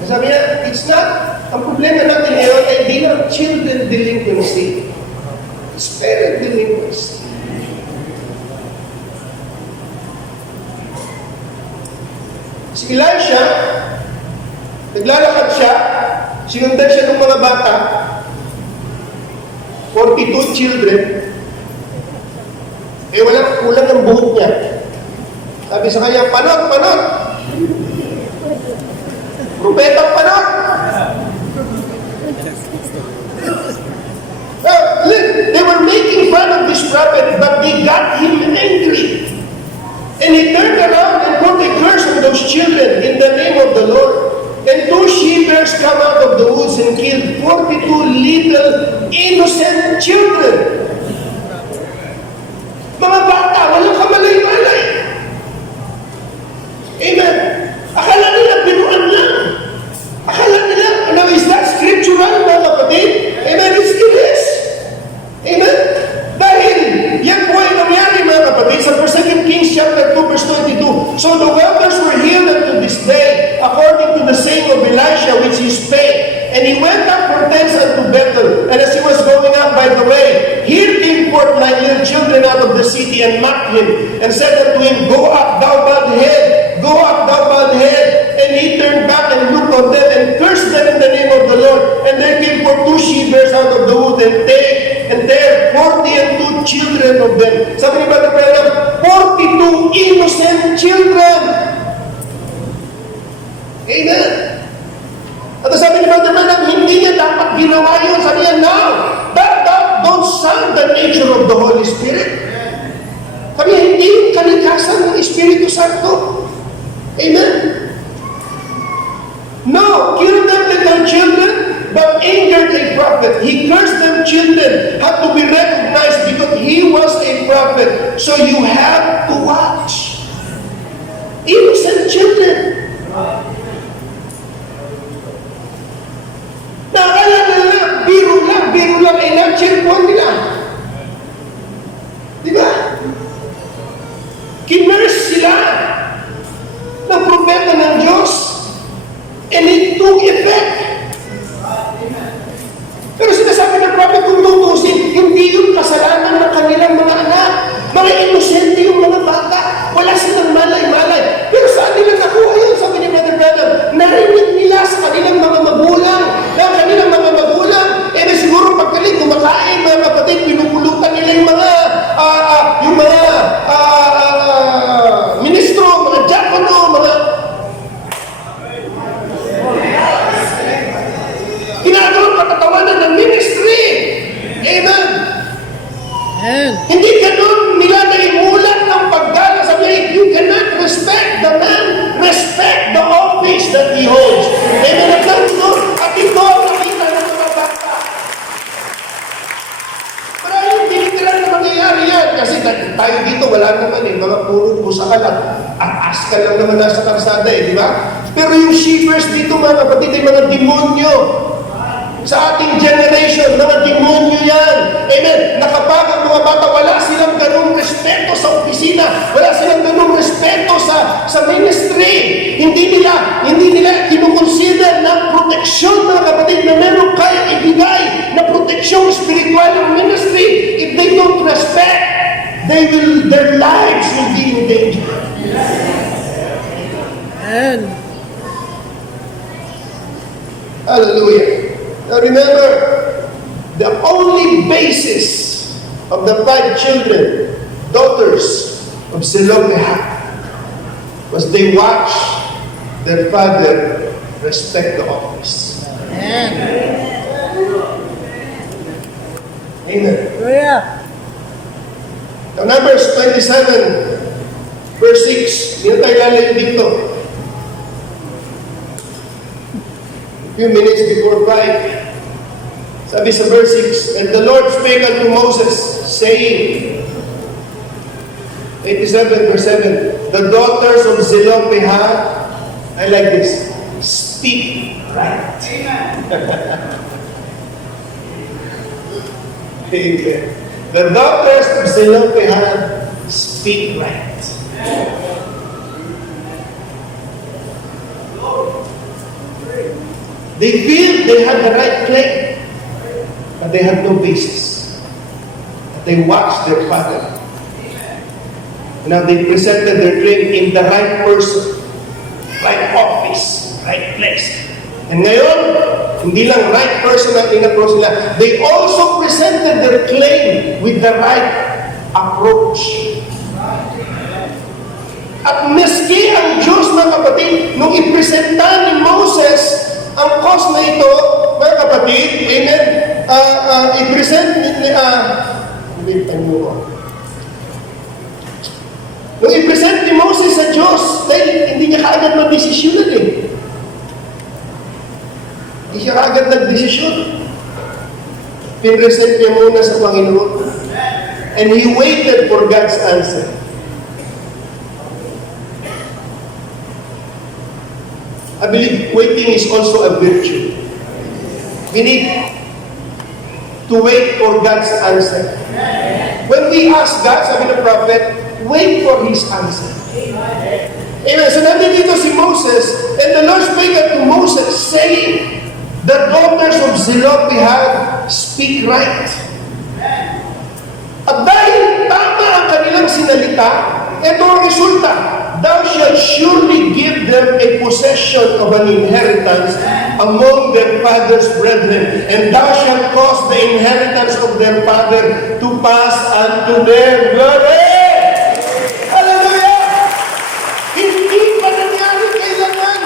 Sabi niya, it's not, ang problema natin ngayon ay di lang children delinquency. It's parent delinquency. Si Elisha, naglalakad siya, sinundan siya ng mga bata, 42 children, kulang ang buhok niya. Sabi sa kanya, panot, panot! Propetang panot! They were making fun of this prophet, but they got him angry. And he turned around and put a curse on those children in the name of the Lord. And 2 she-bears come out of the woods and killed 42 little innocent children. Mga bata, walang kamalay-malay. Amen. Akala nila binuan lang. Akala nila, now is that scriptural, mga kapatid? Amen, it is. Amen. Dahil, yan po ay nangyari, mga kapatid, sa 2 Kings chapter 2, verse 22. So the elders were healed unto this day, according to the saying of Elisha, which he spake. And he went up from thence unto Bethel. And as he was going up by the way, here came forth 9 little children out of the city, and mocked him, and said unto him, Go up, thou bald head, go up, thou bald head. And he turned back and looked on them, and cursed them in the name of the Lord. And there came forth 2 she-bears out of the wood, and there 42 children of them. Sabi ni Brother Branham, 42 innocent children. Amen. At sabi ni Brother Branham, hindi niya dapat ginawa yun. Sabi niya, now, that don't sound the nature of the Holy Spirit. Sabi niya, hindi yung kalikasan ng Espiritu Santo. Amen. No, kill them little children, but angered a prophet. He cursed them children, had to be recognized because he was a prophet. So you have to watch. Innocent children. Nakakala nila, biro lang, ay nag-cellphone nila. Di ba? Kinurse sila ng propeta ng Diyos, and it took effect. Pero sinasabi ng prophet, kung tutusin, hindi yung kasalanan ng kanilang mga anak. Mga inosente yung mga bata. Wala silang malay-malay. Pero saan nila nakuha yun? Sabi ni Brother Branham, narinig nila sa kanilang mga magulang. Na kanilang mga magulang, siguro pagkalit, kumakain, mga kapatid, pinupulutan nila yung mga ministro, mga diakono, mga ginagawang katatawanan ng ministry. Amen. Hindi ganun nila naimulan ng paggala. Sabi niya, you cannot respect the man, respect the office that he holds. Amen. At ito ang nakita ng mga bata. Pero yung binitiran na mangyayari yan. Kasi tayo dito, wala naman mga puro pusakal at askal lang naman nasa karsada di ba? Pero yung sheepers dito, mga kapatid, ay mga demonyo. Sa ating generation, mga demonyo yan. Amen. Nakapag ang mga bata, wala silang ganung respeto sa opisina. Wala silang ganung respeto sa ministry. Hindi nila kinukonsider na proteksyon, mga kapatid, na meron kaya ibigay na proteksyon spiritual ng ministry. If they don't respect, their lives will be in danger. Amen. Hallelujah. Now remember, the only basis of the 5 children, daughters of Zelophehad, was they watch their father respect the office. Amen. Now, Numbers 27, verse 6. Hindi na tayo lalayo dito. A few minutes before 5. Sabi sa verse 6, and the Lord spake unto Moses, saying, 87, verse 7, the daughters of Zelophehad, I like this, speak right. Amen. The daughters of Zelophehad speak right. They feel they had the right claim, but they had no basis. They watched their father. Now they presented their claim in the right person, right office, right place. And ngayon, hindi lang right person ang in-approach nila, they also presented their claim with the right approach. At miski ang Diyos, mga kapatid, nung ipresenta ni Moses ang cause na ito, mga kapatid, amen, i-present nung i-present ni Moses sa Diyos, dahil hindi niya kaagad mag-desisyonan eh. Hindi siya kaagad nag-desisyon. Pinresent niya muna sa Panginoon. And he waited for God's answer. I believe waiting is also a virtue. We need to wait for God's answer. When we ask God, sabi ng prophet, wait for His answer. Amen. So nandito si Moses, and the Lord spake unto Moses, saying, the daughters of Zelophehad speak right. At dahil tama ang kanilang sinalita, ito ang resulta. Thou shalt surely give them a possession of an inheritance among their father's brethren, and thou shalt cause the inheritance of their father to pass unto their glory. Hallelujah! Hindi pa nangyari kailangan.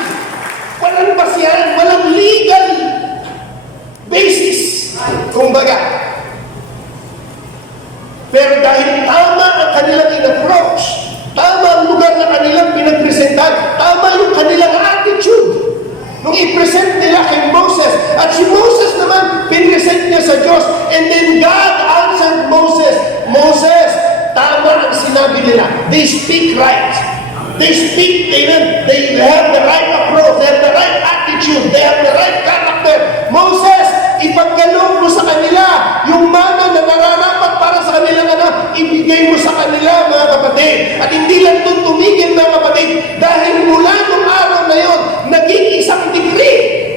Walang basihan, walang legal basis. Kumbaga. Pero dahil tama ang kanilang in-approach, tama ang lugar na kanilang pinagpresentan, tama yung kanilang attitude. Nung i-present nila kay Moses, at si Moses naman, pinresent niya sa Diyos, and then God answered Moses, Moses, tama ang sinabi nila. They speak right. They speak, they have the right approach, they have the right attitude, they have the right character. Moses, ipagkaloob mo sa kanila yung mana na nararapat para sa kanilang ibigay mo sa kanila, mga kapatid. At hindi lang doon tumigil, mga kapatid, dahil mula nung araw na yon, naging isang degree.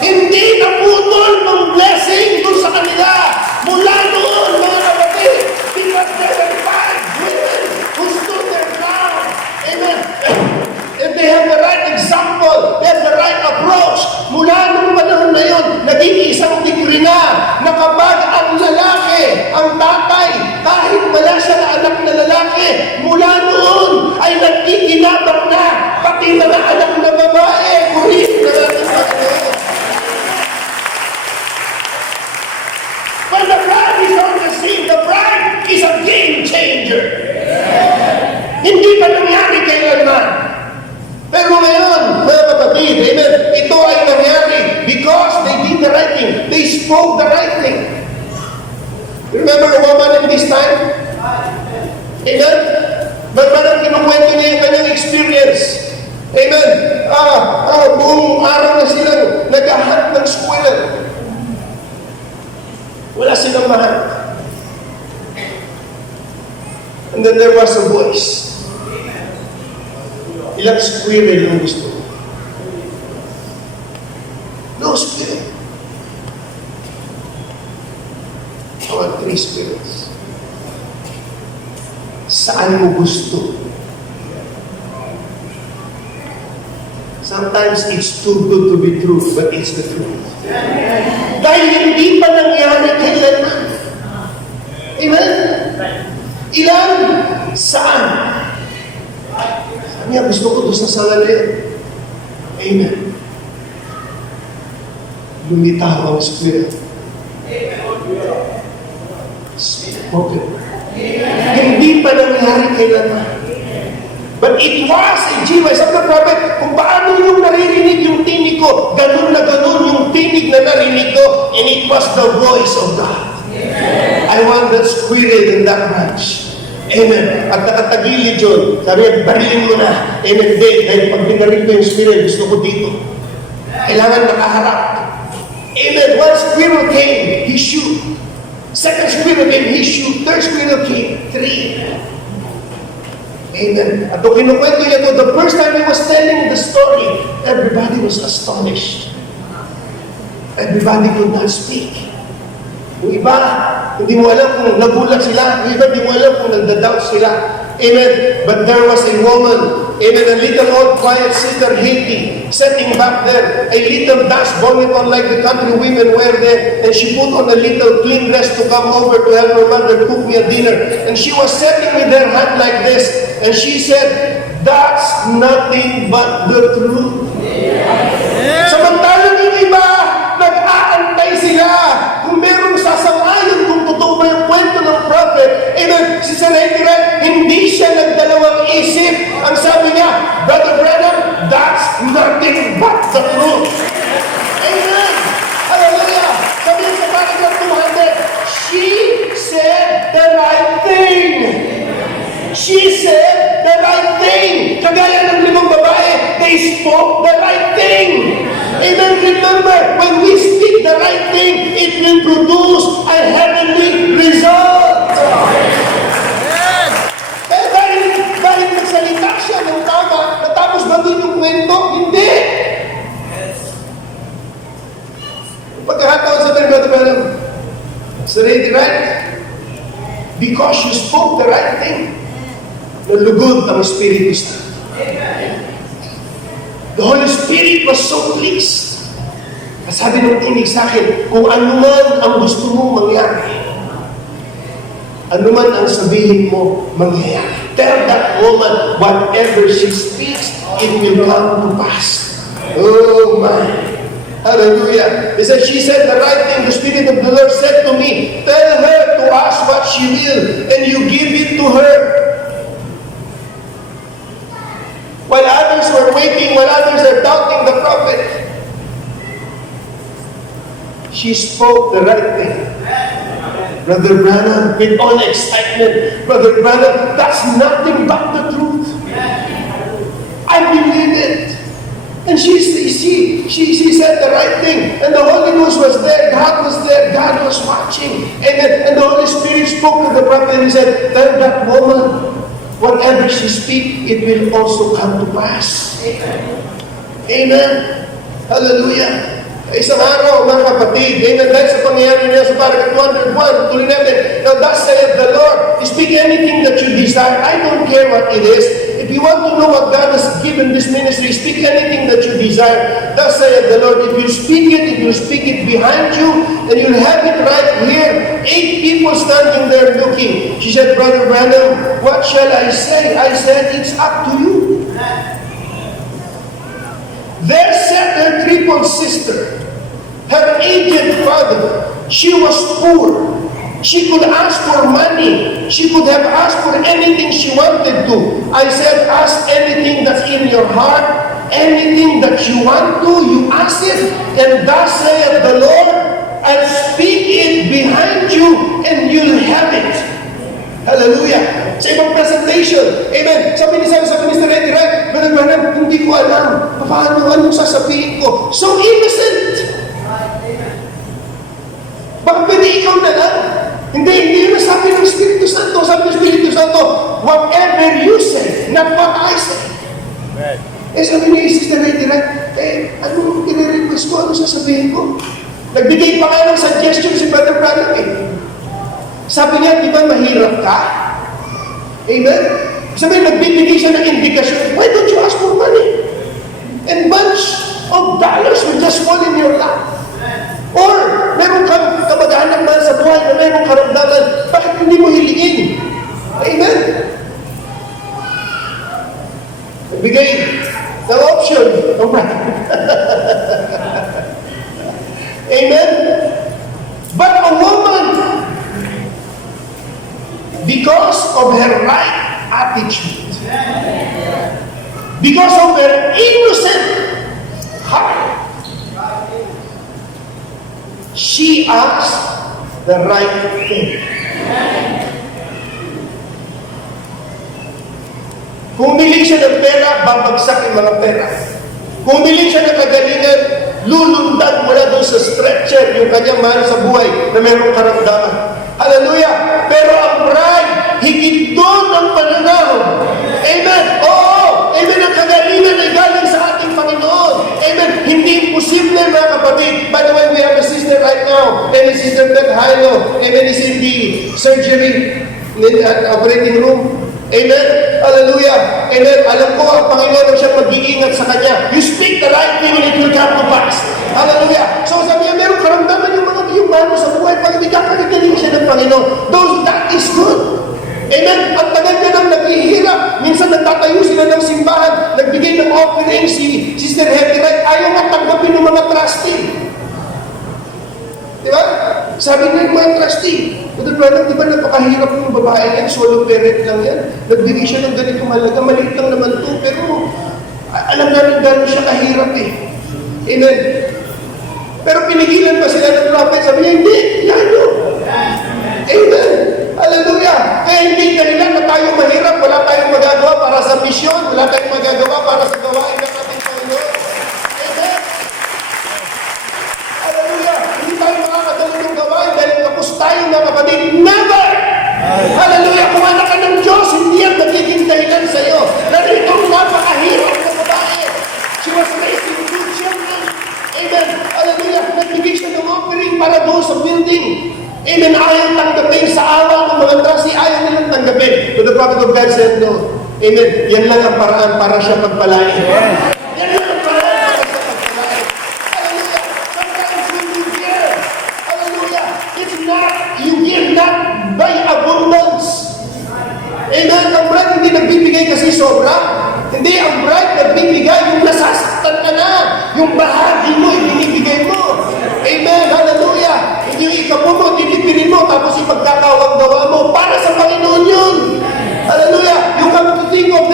Hindi naputol ng blessing doon sa kanila. Mula noon, mga kapatid, because there were 5 women who stood their ground. Amen. And they have the right example, they have the right approach. Mula nung panahon na yun, naging isang degree na kapag ang lalaki, ang tatay, kahit wala siya na anak na lalaki, mula noon ay nagkikinabang na, pati mga anak na babae, kulit na natin sa kanila. When the bride is on the scene, the bride is a game changer. Hindi pa nangyari kailanman. Pero ngayon, mga kapatid, amen, ito ay nangyari because they did the right thing. They spoke the right thing. Remember a woman in this time? Amen? But parang kinukwento niya yung kanyang experience. Amen? Buong araw na silang naghahanap ng squirrel. Wala silang mahal. And then there was a voice. Ilang squirrel yung gusto? No squirrel. I want 3 squirrels. Saan mo gusto? Sometimes it's too good to be true, but it's the truth. Dahil hindi pa nangyari kailanman. Amen? Ilan Saan? Sabi niya, gusto ko doon sa sala na yun. Amen. Lumitaw ang Spirit. Spoken. Hindi pa nangyari kailanman. But it was a Jiwa. Sabi ng prophet, kung paano yung naririnig yung tinig ko, ganun na ganun yung tinig na narinig ko, and it was the voice of God. I want that Spirit in that branch. Amen. At nakatagilid yun. Sabi niya, barilin mo na. Amen. Hindi. Dahil pag binarig ko yung Spirit, gusto ko dito. Kailangan nakaharap. Amen. One Spirit came, he shoot. Second Spirit came, he shoot. Third Spirit came, 3. Amen. At nung kinukwento niya ito, the first time he was telling the story, everybody was astonished. Everybody could not speak. Yung iba, hindi mo alam kung nagulat sila. Yung iba, hindi mo alam kung nagda-doubt sila. Amen. But there was a woman, amen, a little old quiet sister, Haiti, sitting back there, a little dust bonnet on like the country women wear there, and she put on a little clean dress to come over to help her mother cook me a dinner. And she was sitting with her hand like this, and she said, "That's nothing but the truth." Yeah. Samantalang yung iba, nag-aantay sila kung merong sasang-ayon kung totoo ba yung kwento ng prophet. Amen. Si Saraytiran, hindi siya nagdalawang isip. Ang sabi niya, Brother Branham, that's nothing but the truth. Amen. Hallelujah. Sabi niya sa paragraph 200, she said the right thing. She said the right thing. Kagaya ng 5 babae, they spoke the right thing. Amen. Remember, when we speak the right thing, it will produce a heavenly result. Pero dahil nagsalita siya ng tama, natapos ba din yung kwento? Hindi. Pagkakataon sa Brother Branham, Saraytiran, right? Because you spoke the right thing, nalugod ang Espiritu Santo. The Holy Spirit was so pleased. Sabi ng tinig sa akin, kung ano man ang gusto mong mangyari, ano man ang sabihin mo mangyayari. Tell that woman, whatever she speaks, it will come to pass. Oh my. Hallelujah. He said, she said the right thing. The Spirit of the Lord said to me, tell her to ask what she will, and you give it to her. While others were waiting, while others are doubting the prophet, she spoke the right thing. Brother Branham, with all excitement, Brother Branham, that's nothing but the truth. I believe it. And she said the right thing. And the Holy Ghost was there, God was there, God was watching. And the Holy Spirit spoke to the prophet and he said, tell that woman, whatever she speaks, it will also come to pass. Amen. Hallelujah. Isang araw, mga kapatid, amen, dahil sa pangyayari niya sa paragraph 201, tuloy natin, now thus saith the Lord, speak anything that you desire. I don't care what it is. If you want to know what God has given this ministry, speak anything that you desire. Thus saith the Lord, if you speak it behind you, and you'll have it right here. 8 people standing there looking. She said, Brother Branham, what shall I say? I said, it's up to you. There sat her crippled sister, her aged father. She was poor. She could ask for money. She could have asked for anything she wanted to. I said, ask anything that's in your heart. Anything that you want to, you ask it. And thus saith the Lord, I'll speak it behind you, and you'll have it. Hallelujah. Sa ibang presentation, amen. Sabi ni Mr. Eddie Wright, Branham, hindi ko alam anong sasabihin ko. So innocent. Baka pwede ikaw na lang. Hindi naman sabi ng Espiritu Santo. Sabi ng Espiritu Santo, whatever you say, not what I say. Sabi ni Sister Eddie Wright, anong i-request ko? Ano sasabihin ko? Nagbigay pa nga ng suggestion si Brother Branham Sabi niya, di ba mahirap ka? Amen? Sabi, nagbibigay siya ng indikasyon, why don't you ask for money? And bunch of dollars will just fall in your lap. Or, meron kang kamag-anak na sa buhay na meron karamdaman, bakit hindi mo hilingin? Amen? because of her right attitude. Because of her innocent heart. She asked the right thing. Kung humiling siya ng pera, babagsak yung mga pera. Kung humiling siya ng kagalingan, lulundag mula doon sa stretcher yung kanyang mahal sa buhay na mayroong karamdaman. Hallelujah! Pero ang bride, higit doon ang pananaw. Amen! Oo! Amen! Ang kagalingan ay galing sa ating Panginoon. Amen! Hindi imposible, mga kapatid. By the way, we have a sister right now. And Sister Beth Hailo. Amen! Is in the surgery operating room. Amen? Hallelujah! Amen? Alam ko, ang Panginoon ang siyang mag-iingat sa kanya. You speak the right thing and it will come to pass. Hallelujah! So sabi niya, meron karamdaman yung mahal mo sa buhay. Pag hindi ka kagaling siya ng Panginoon, that is good. Amen? Ang tagal niya nang naghihirap. Minsan nagtatayo sila ng simbahan, nagbigay ng offering si Sister Hetty Wright. Ayaw nga tanggapin ng mga trustee. Diba? Sabi niya yung mga trustee, Brother Branham, di ba napakahirap yung babae yan, solo parent lang yan. Nagbigay siya ng ganitong halaga, maliit lang naman to, pero alam namin gano'n siya kahirap eh. Amen. Pero pinigilan pa sila ng prophet, sabi niya, hindi, yan yun. Amen. Hallelujah. Kaya hindi dahilan na tayo mahirap, wala tayong magagawa para sa misyon, wala tayong magagawa para sa gawain ng ating Panginoon. Amen. Hallelujah. Hindi tayo makakadalo ng gawain dahil tapos tayo na kapatid. Never! Hallelujah. Kung anak ka ng Diyos, hindi yan magiging dahilan sa iyo. Narito ang napakahirap na babae. She was raising two children. Amen. Hallelujah. Nagbigay siya ng offering para doon sa building. Amen. Ayaw tanggapin sa awa ng mga trasi. Ayaw nilang tanggapin. But the prophet of God said no. Amen. Yan lang ang paraan para siya pagpalain. Yan lang ang paraan para siya pagpalain. Hallelujah. Sometimes when you give, hallelujah, it's not, you give not by abundance. Amen. Ang bride hindi nagbibigay kasi sobra. Hindi, ang bride nagbibigay yung nasasaktan ka na. Yung bahagi mo, ibinibigay mo. Amen. Hallelujah. Hindi yung ikapo mo, titipirin mo, tapos ipagkakawang gawa mo. Para sa Panginoon yun. Hallelujah. You come to think of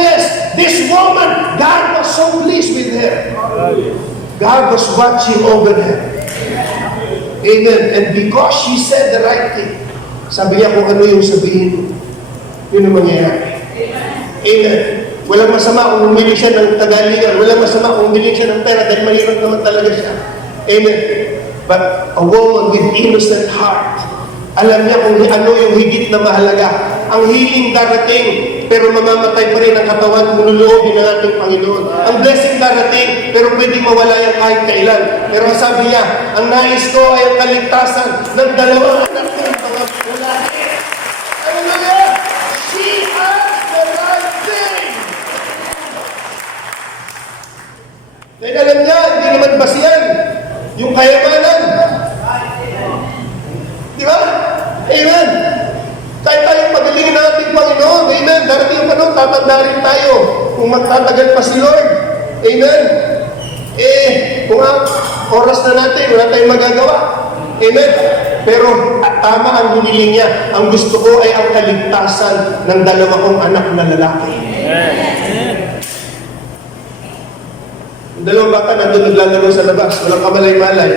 this woman, God was so pleased with her. God was watching over her. Amen. And because she said the right thing, sabi niya kung ano yung sabihin mo, yun ang mangyayari. Amen. Walang masama kung humili siya ng tagaligan. Walang masama kung humili siya ng pera dahil mahirap naman talaga siya. Amen. But a woman with innocent heart, alam niya kung ano yung higit na mahalaga. Ang healing darating, pero mamamatay pa rin ang katawan kung luluobin ng ating Panginoon. Ang blessing darating, pero pwede mawala yan kahit kailan. Pero sabi niya, ang nais ko ay ang kaligtasan ng dalawang anak ng mga lalaki. Hallelujah! She asked the right thing. Dahil alam niya, hindi naman basihan yung kayamanan. Di ba? Amen. Kahit tayong pagalingin ng ating Panginoon, amen. Darating yung panahon, tatanda rin tayo kung magtatagal pa si Lord. Amen. Kung oras na natin, wala tayong magagawa. Amen. Pero tama ang hiniling niya. Ang gusto ko ay ang kaligtasan ng dalawa kong anak na lalaki. Ang dalawang bata nandun naglalaro sa labas. Walang kamalay-malay.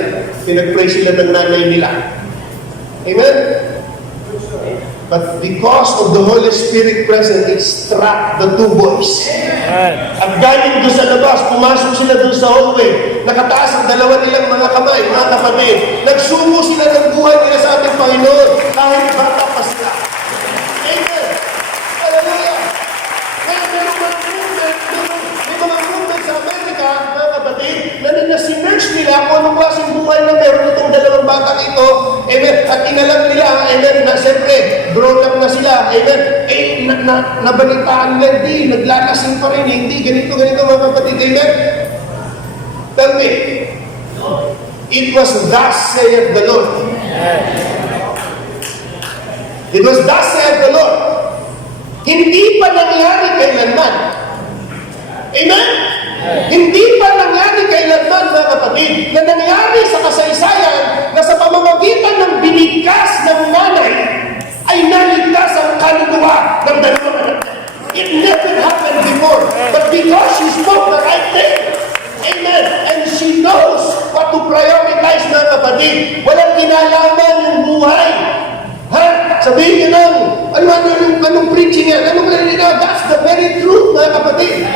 Pinag-pray sila ng nanay nila. Amen? But because of the Holy Spirit present, it struck the two boys. At galing doon sa labas, pumasok sila doon sa hallway. Nakataas ang dalawa nilang mga kamay, mga kapatid. Nagsumo sila ng buhay nila sa ating Panginoon kahit bata pa sila. Amen. Hallelujah. Kaya may mga movement sa Amerika, mga kapatid, na sinerge nila kung anong klaseng buhay na meron itong dalawang batang ito. Amen. At inalam nila, amen, na siyempre, grown up na sila. Amen. Nabalitaan nila, hindi, naglalasing pa rin, hindi, ganito, mga kapatid. Amen. Tell me, it was thus saith the Lord. It was thus saith the Lord. Hindi pa nangyari kailanman. Amen? Hindi pa nangyari kailanman, mga kapatid, na nangyari sa kasaysayan na sa pamamagitan ng binigkas ng nanay ay naligtas ang kaluluwa because she spoke the right thing. Amen. And she knows what to prioritize, mga kapatid. Walang kinalaman yung buhay. Ha? Sabihin nyo lang, anong preaching yan? Anong nalinaw? That's the very truth, mga kapatid.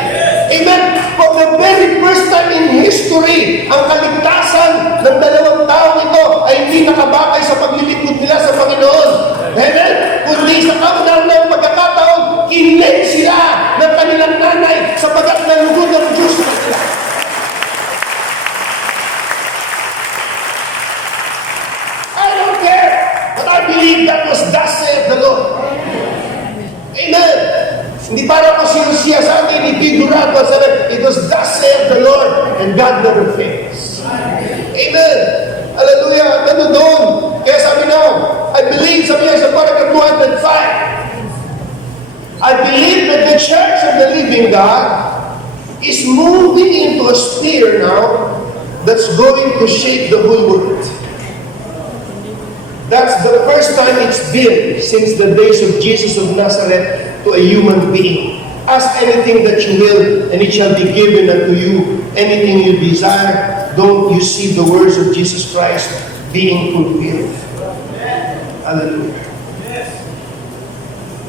Amen. For the very first time in history, ang kaligtasan ng dalawang taong ito ay hindi nakabakay sa paglilingkod nila sa Panginoon. Amen. Kundi sa kaunang ng pagkakataon, kinlig sila ng kanilang nanay sapagat nalugod ng Diyos na sila. I don't care, but I believe that was thus saith the Lord. Amen. Hindi para ko siya sa atin, ifigurado sa atin. It was thus saith the Lord, and God never fails. Amen. Hallelujah. Ano doon? Kaya sabi na, I believe, sabi niya sa paragraph 205, I believe that the church of the living God is moving into a sphere now that's going to shake the whole world. That's the first time it's been since the days of Jesus of Nazareth to a human being. Ask anything that you will, and it shall be given unto you. Anything you desire, don't you see the words of Jesus Christ being fulfilled? Hallelujah.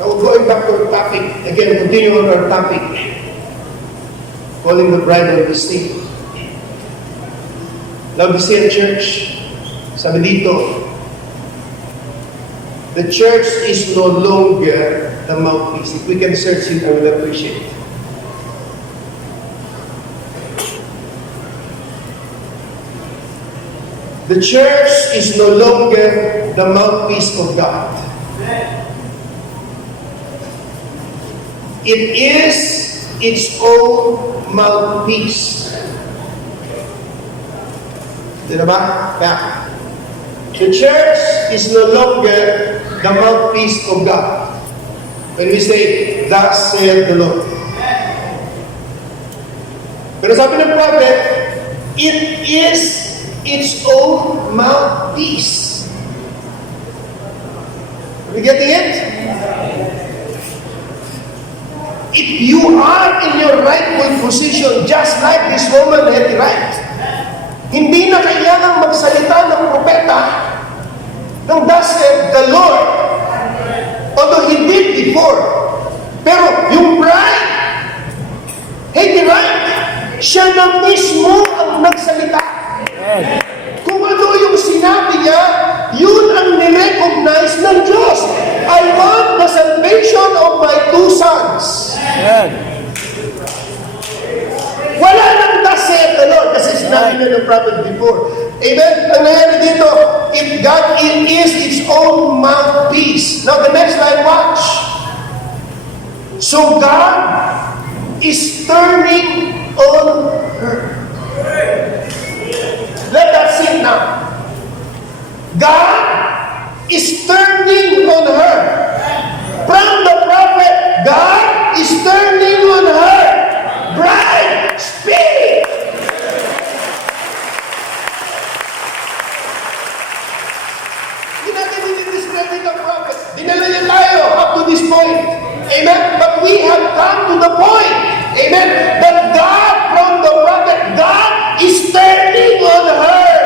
Now, going back to our topic, again, continue on our topic, calling the bride of the sea. Laodicean Church, sabi dito, the church is no longer the mouthpiece. If we can search it, I will appreciate it. The church is no longer the mouthpiece of God. It is its own mouthpiece. Diba ba? Back. The church is no longer the mouthpiece of God. When we say, thus saith the Lord. Pero sabi ng prophet, it is its own mouthpiece. Are we getting it? If you are in your rightful position, just like this woman had right, hindi na kailangang magsalita ng propeta ng thus saith the Lord. Although he did before. Pero yung bride, hey, right, siya na mismo ang nagsalita. Kung ano yung sinabi niya, yun ang nirecognize ng Diyos. I want the salvation of my two sons. Wala nang thus saith the Lord kasi sinabi na ng prophet before. Amen? Ang nangyari dito, if God is its own mouthpiece. Now the next line, watch. So God is turning on her. Let that sink now. God is turning on her. From the prophet, God is turning on her. Bride, speak! Hindi natin dinidiscredit ang prophet. Dinala niya tayo up to this point. Amen? But we have come to the point. Amen? That God, from the prophet, God is turning on her.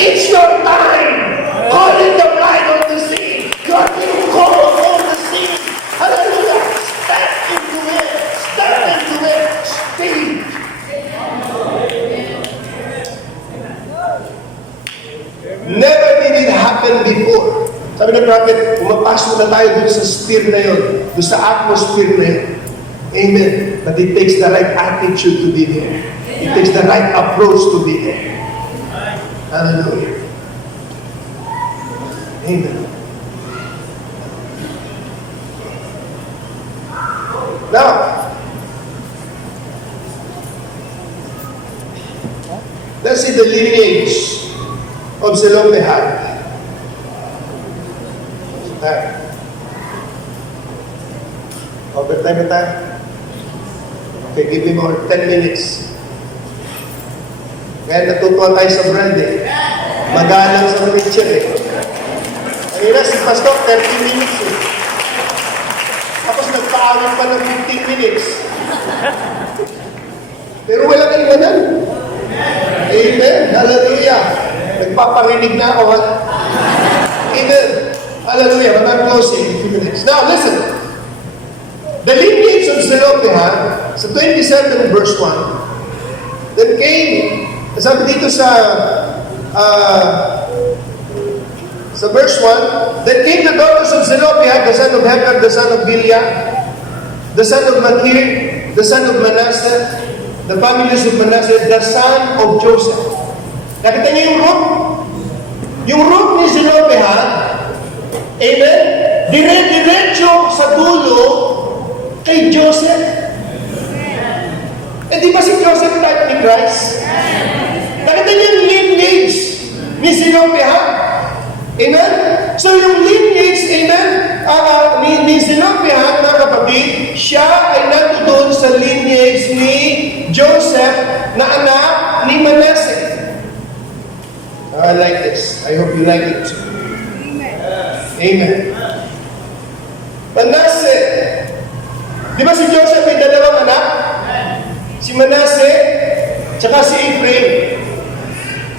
It's your time. Call it the bride of the sea. You are being called on the sea. Hallelujah. Step into it. Step into it. Speak. Never did it happen before. Sabi ng prophet, pumapasok na tayo dun sa sphere na yun, dun sa atmosphere na yun. Amen. But it takes the right attitude to be there. It takes the right approach to be there. Hallelujah. Amen. Now, let's see the lineage of Zelophehad. Overtime na tayo. Okay, give me more 10 minutes. Kaya natutuwa tayo sa brand eh. Magalang sa picture eh. Kanina si Pastor, 30 minutes eh. Tapos nagpa-awit pa ng 15 minutes. Pero walang iwanan. Amen. Hallelujah. Nagpaparinig na ako, ha? Amen. Hallelujah. But I'm closing in a few minutes. Now, listen. The lineage of Zelophehad, sa 27 verse 1, then came, sabi dito sa verse 1, then came the daughters of Zelophehad, the son of Heber, the son of Biliah, the son of Machir, the son of Manasseh, the families of Manasseh, the son of Joseph. Nakita niyo yung root? Yung root ni Zelophehad, amen, dire-diretso sa dulo kay Joseph. Eh di ba si Joseph type ni Christ? Nakita niyo yung lineage ni Zelophehad? Amen? So yung lineage, amen, ni Zelophehad, mga kapatid, siya ay nandoon sa lineage ni Joseph na anak ni Manasseh. I like this. I hope you like it too. Amen. Manasseh. Di ba si Joseph may dalawang anak? Si Manasseh, tsaka si Ephraim.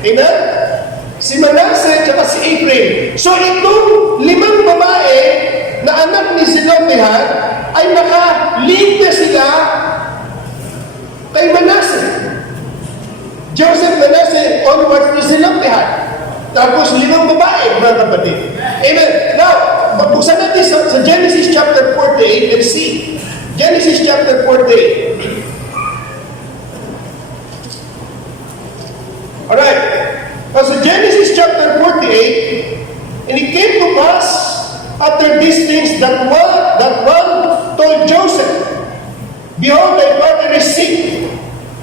Amen? Si Manasseh, tsaka si Ephraim. So itong 5 babae na anak ni Zelophehad ay nakalinte sila kay Manasseh. Joseph, Manasseh, onward to Zelophehad. Tapos 5 babae, mga kapatid. Amen. Now, magbuksan natin sa Genesis chapter 48 and see. Genesis chapter 48. Alright. Now, sa Genesis chapter 48, and it came to pass after these things that one told Joseph, behold, thy father is sick.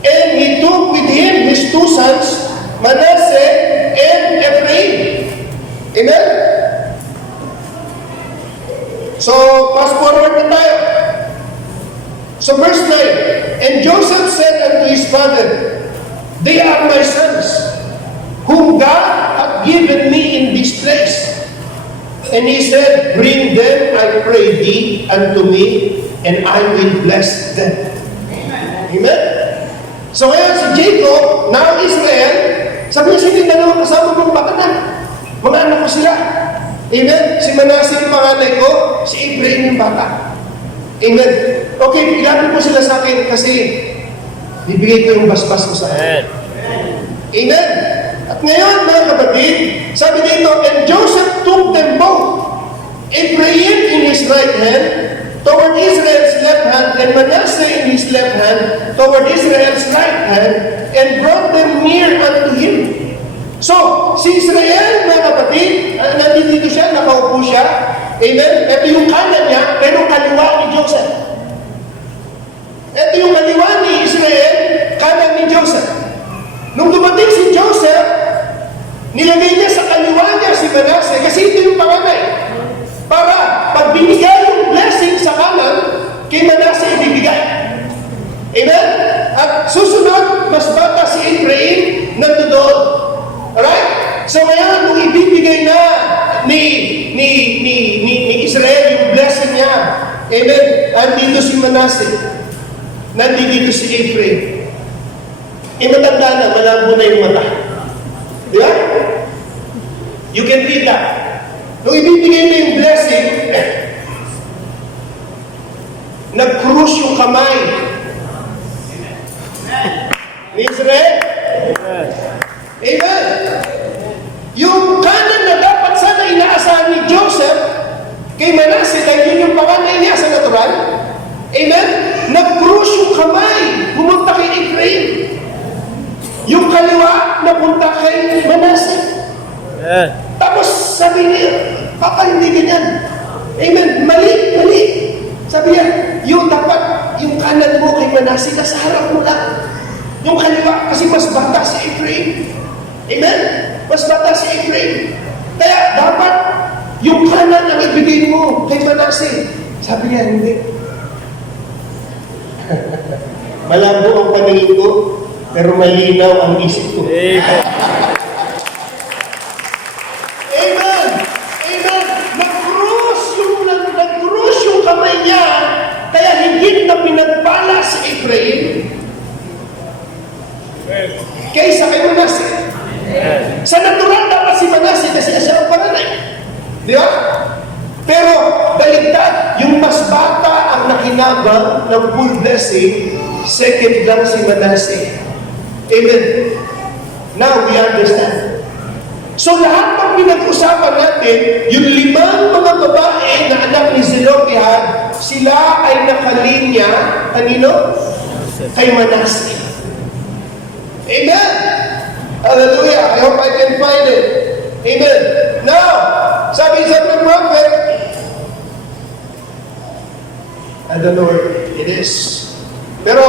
And he took with him his 2 sons, Manasseh and Ephraim. Amen? So, fast forward na tayo. So, verse 9, and Joseph said unto his father, they are my sons, whom God hath given me in this place. And he said, bring them, I pray thee, unto me, and I will bless them. Amen? So ngayon si Jacob, now Israel, sabi niya, sige, dalawang kasama mong bakanan. Mga anak ko sila. Amen? Si Manasseh yung panganay ko, si Ephraim yung bata. Amen? Okay, ilapin mo sila sa akin kasi bibigay ko yung basbas ko sa akin. Amen? At ngayon, mga kapatid, sabi dito, and Joseph took them both, Ephraim in his right hand, toward Israel's left hand, and Manasseh in his left hand, toward Israel's right hand, and brought them near unto him. So, si Israel, mga kapatid, nandito siya, nakaupo siya, amen? Ito yung kanan niya, pero kaliwa ni Joseph. Ito yung kaliwa ni Israel, kanan ni Joseph. Nung dumating si Joseph, nilagay niya sa kaliwa niya si Manasseh, kasi ito yung panganay. Para pag binigay yung blessing sa kanan, kay Manasseh ibibigay. Amen? At susunod, mas bata si Ephraim nandoon. Alright? So ngayon, nung ibibigay na ni Israel yung blessing niya, amen, nandito si Manasseh, nandito si Ephraim. Matanda na, malabo na yung mata. Di ba? You can read that. Nung ibibigay na yung blessing, nag-cruise yung kamay ni Israel. Amen. Yung kanan na dapat sana inaasahan ni Joseph kay Manasseh, dahil yun yung panganay niya sa natural. Amen. Nag-cruise yung kamay, pumunta kay Ephraim. Yung kaliwa, napunta kay Manasseh. Tapos sabi niya, Papa, hindi ganyan. Amen. Mali. Sabi niya, yung dapat, yung kanan mo kay Manasseh, nasa harap mo lang. Yung kaliwa, kasi mas bata si Ephraim. Amen? Mas bata si Ephraim. Kaya dapat, yung kanan ang ibigay mo kay Manasseh. Sabi niya, hindi. Malabo ang paningin ko, pero malinaw ang isip ko. Nag-cruise yung kamay niya, kaya hindi na pinagpala si Ephraim. at that, yung mas bata ang nakinabang ng full blessing, second lang si Manasseh. Amen. Now we understand. So lahat ng pinag-usapan natin, yung 5 mga babae na anak ni Zelophehad, sila ay nakalinya, kanino? Kay Manasseh. Amen. Hallelujah. I hope I can find it. Amen. Now, sabi sa prophet, I don't know where it is. Pero,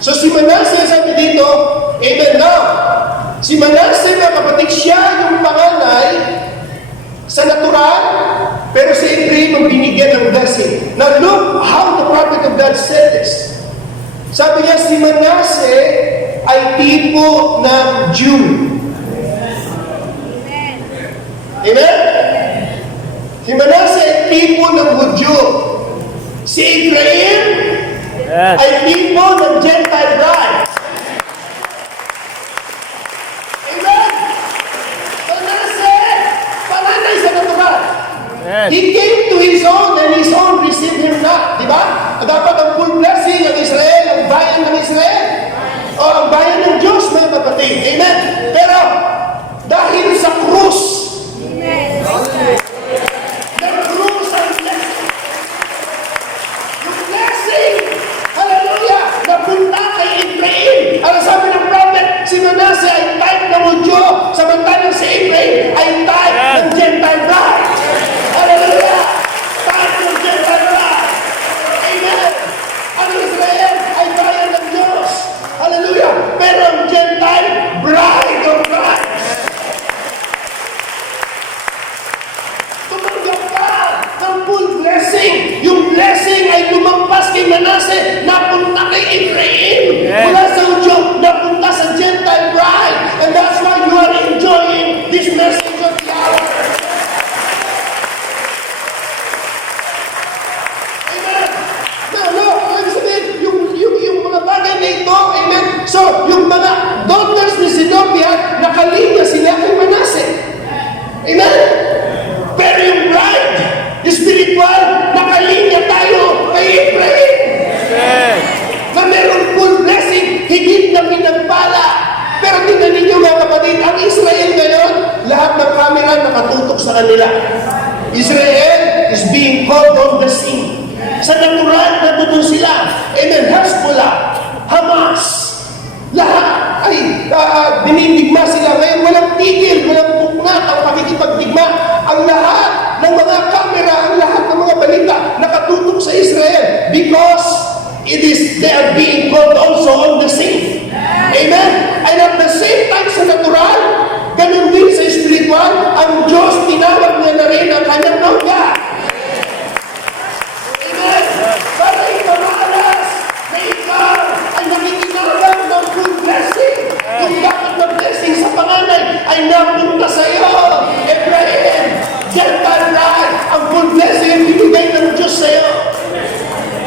so si Manasseh, sabi dito, amen, now, si Manasseh na kapatid, siya yung panganay sa natural, pero si Ephraim ang binigyan ng blessing. Now look how the prophet of God said this. Sabi niya, si Manasseh ay tipo ng Jew. Amen? Si Manasseh ay tipo ng Hudyo. Si Ephraim ay tipo ng Gentile bride. Amen? Manasseh, panganay sa natural. He came to his own and his own received him not. Diba? Dapat ang full blessing ng Israel, ang bayan ng Israel, o ang bayan ng Diyos, mga kapatid. Amen? Pero, dahil sa krus, the krus ang blessing. Yung blessing, hallelujah, napunta kay Ephraim. Ang sabi ng prophet, si Manasseh ay type ng Hudyo, samantalang si Ephraim ay type ng Gentile bride. Hallelujah! Type ng Gentile bride. Amen! Ang Israel ay bayan ng Diyos. Hallelujah! Pero ang Gentile, bride of Christ. Tumanggap ka ng full blessing. Yung blessing ay lumampas kay Manasseh, napunta kay Ephraim. Mula sa Hudyo, napunta sa Gentile bride. And that's why you are enjoying this message of the hour. Yung mga bagay na ito, amen? So, yung mga daughters ni Zelophehad, nakalinya sila kay Manasseh. Amen? Pero yung bride, spiritual, nakalinya tayo kay Ephraim. Na meron full blessing, higit na pinagpala. Pero tingnan ninyo mga kapatid, ang Israel ngayon, lahat ng camera nakatutok sa kanila. Israel is being called on the scene. Sa natural, natutunan sila. Amen. Hezbollah, Hamas, lahat ay dinidigma sila ngayon. Walang tigil, walang buknat ang pakikipagdigma. Ang lahat ng mga kamera, ang lahat ng mga balita nakatutok sa Israel because they are being called also on the scene. Amen. And at the same time sa natural, ganun din sa spiritual, ang Diyos tinawag niya na rin ang kanyang nobya. Para ipamalas na ikaw ay nakikinabang ng full blessing. Kung bakit na blessing sa panganay ay napunta sa iyo. Ephraim, Gentile bride, ang full blessing ay binigay ng Diyos sa iyo.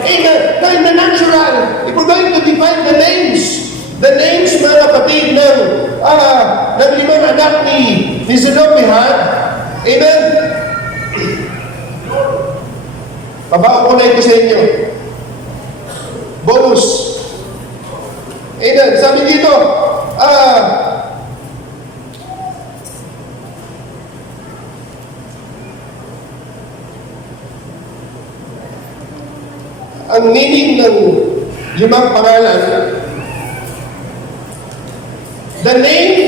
Amen. Now in the natural, if we're going to define the names mga kapatid ng 5 anak ni Zelophehad, amen. Babao ko na ito sa inyo. Bonus. Amen. Sabi dito, ang meaning ng 5 pangalan, the name,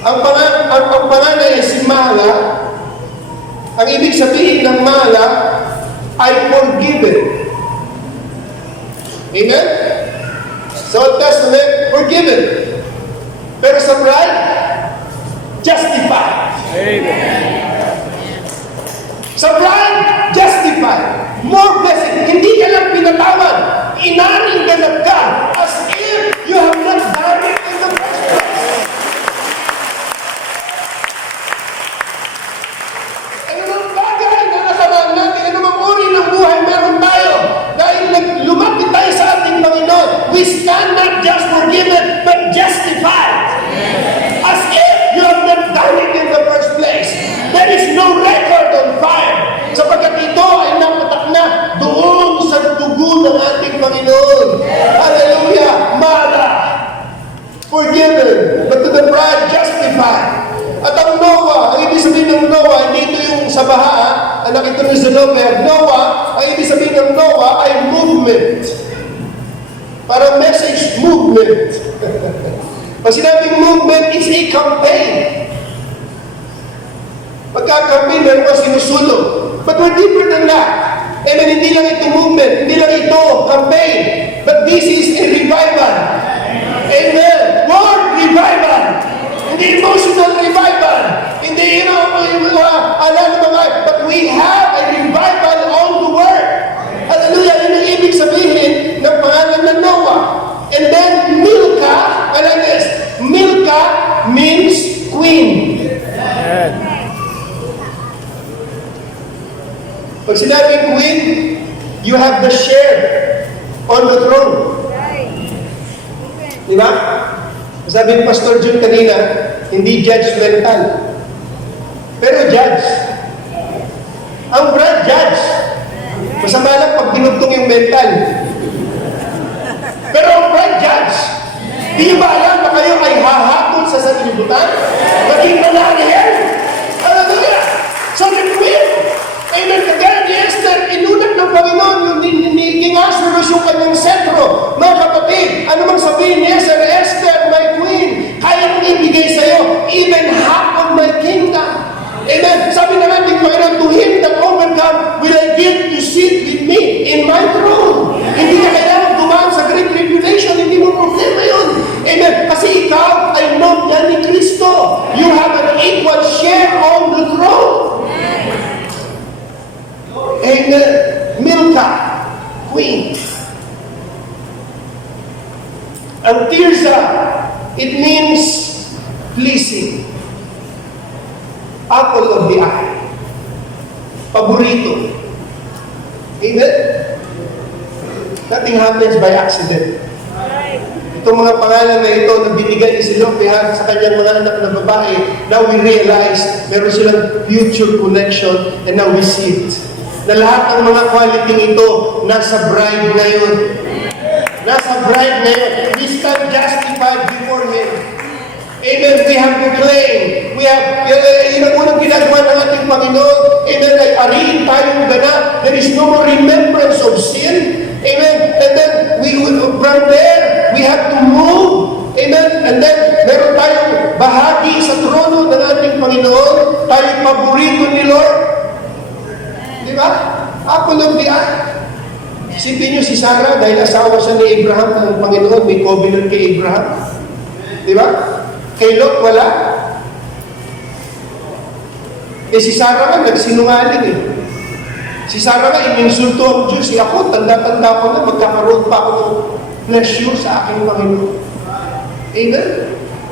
ang pangalan ay si Mala. Ang ibig sabihin ng Mala ay forgiven. Amen? Sa Old Testament, forgiven. Pero sa bride, justified. Amen. Sa bride, justified. More blessing. Hindi ka lang pinatawad. Inaring ganap ka as if you have not done it in the first place. Ano nang bagay na kasalanan natin, ano mang uri ng buhay meron tayo. Dahil lumapit tayo sa ating Panginoon, we stand not just forgiven, but justified. As if you have not done it in the first place. There is sa baha, anak ito ni Zelophehad, Noah, ang ibig sabihin ng Noah ay movement. Parang message, movement. Pag sinabing movement, it's a campaign. Pagka-campaign, meron ka sinusulong. But we're deeper than that. Amen, hindi lang ito movement, hindi lang ito campaign, but this is a revival. Amen. Word revival. Hindi emotional revival. Hindi, but we have a revival on the word. Hallelujah. Yun ang ibig sabihin ng pangalan ng Noah. And then Milcah, alam this, Milcah means queen. Pag sinabing queen, you have the share on the throne. Di ba? Sabi ni Pastor Jun kanina, hindi judgmental. Pero judge. Ang brand judge. Masama lang pag dinugtong yung mental. Pero ang brand judge. Di ba alam na kayo ay hahakot sa sanlibutan? Maging mananihel. Hallelujah! So the queen, amen, kagaya ni Esther, inulat ng Panginoon yung King Ahasuerus yung kanyang sentro. Mga kapatid, ano mang sabihin ni Esther, Esther, my queen, kaya kong ibigay sa'yo, even half of my kingdom. Amen. Sabi na natin, Panginoon, to him that overcome, will I give to sit with me in my throne. Hindi ka kailangan dumaan sa great tribulation, hindi mo problema yun. Amen. Kasi ikaw ay nobya ni Kristo. You have an equal share on the throne. Amen. Milcah, queen. Ang Tirza, it means pleasing. Apple of the eye. Paborito. Amen? Nothing happens by accident. Itong mga pangalan na ito na binigay ni Zelophehad sa kanyang mga anak na babae, now we realize meron silang future connection and now we see it. Na lahat ng mga quality ito nasa bride ngayon. Nasa bride ngayon. We stand justified before Him. Amen. We have proclaimed. We have, yun ang unang ginagawa ng ating Panginoon. Amen. Ay ariin tayong ganap. There is no more remembrance of sin. Amen. And then, from there, we have to move. Amen. And then, meron tayong bahagi sa trono ng ating Panginoon. Tayong paborito ni Lord. Di ba? Apple of the eye. Isipin nyo si Sarah, dahil asawa siya ni Abraham, ang Panginoon, may covenant kay Abraham. Di ba? Kay Lot, wala. Si Sarah nga, nagsinungaling eh. Si Sarah nga, ininsulto ang Diyos. Ako, tanda-tanda ko na, magkakaroon pa ako ng pleasure sa aking Panginoon. Amen?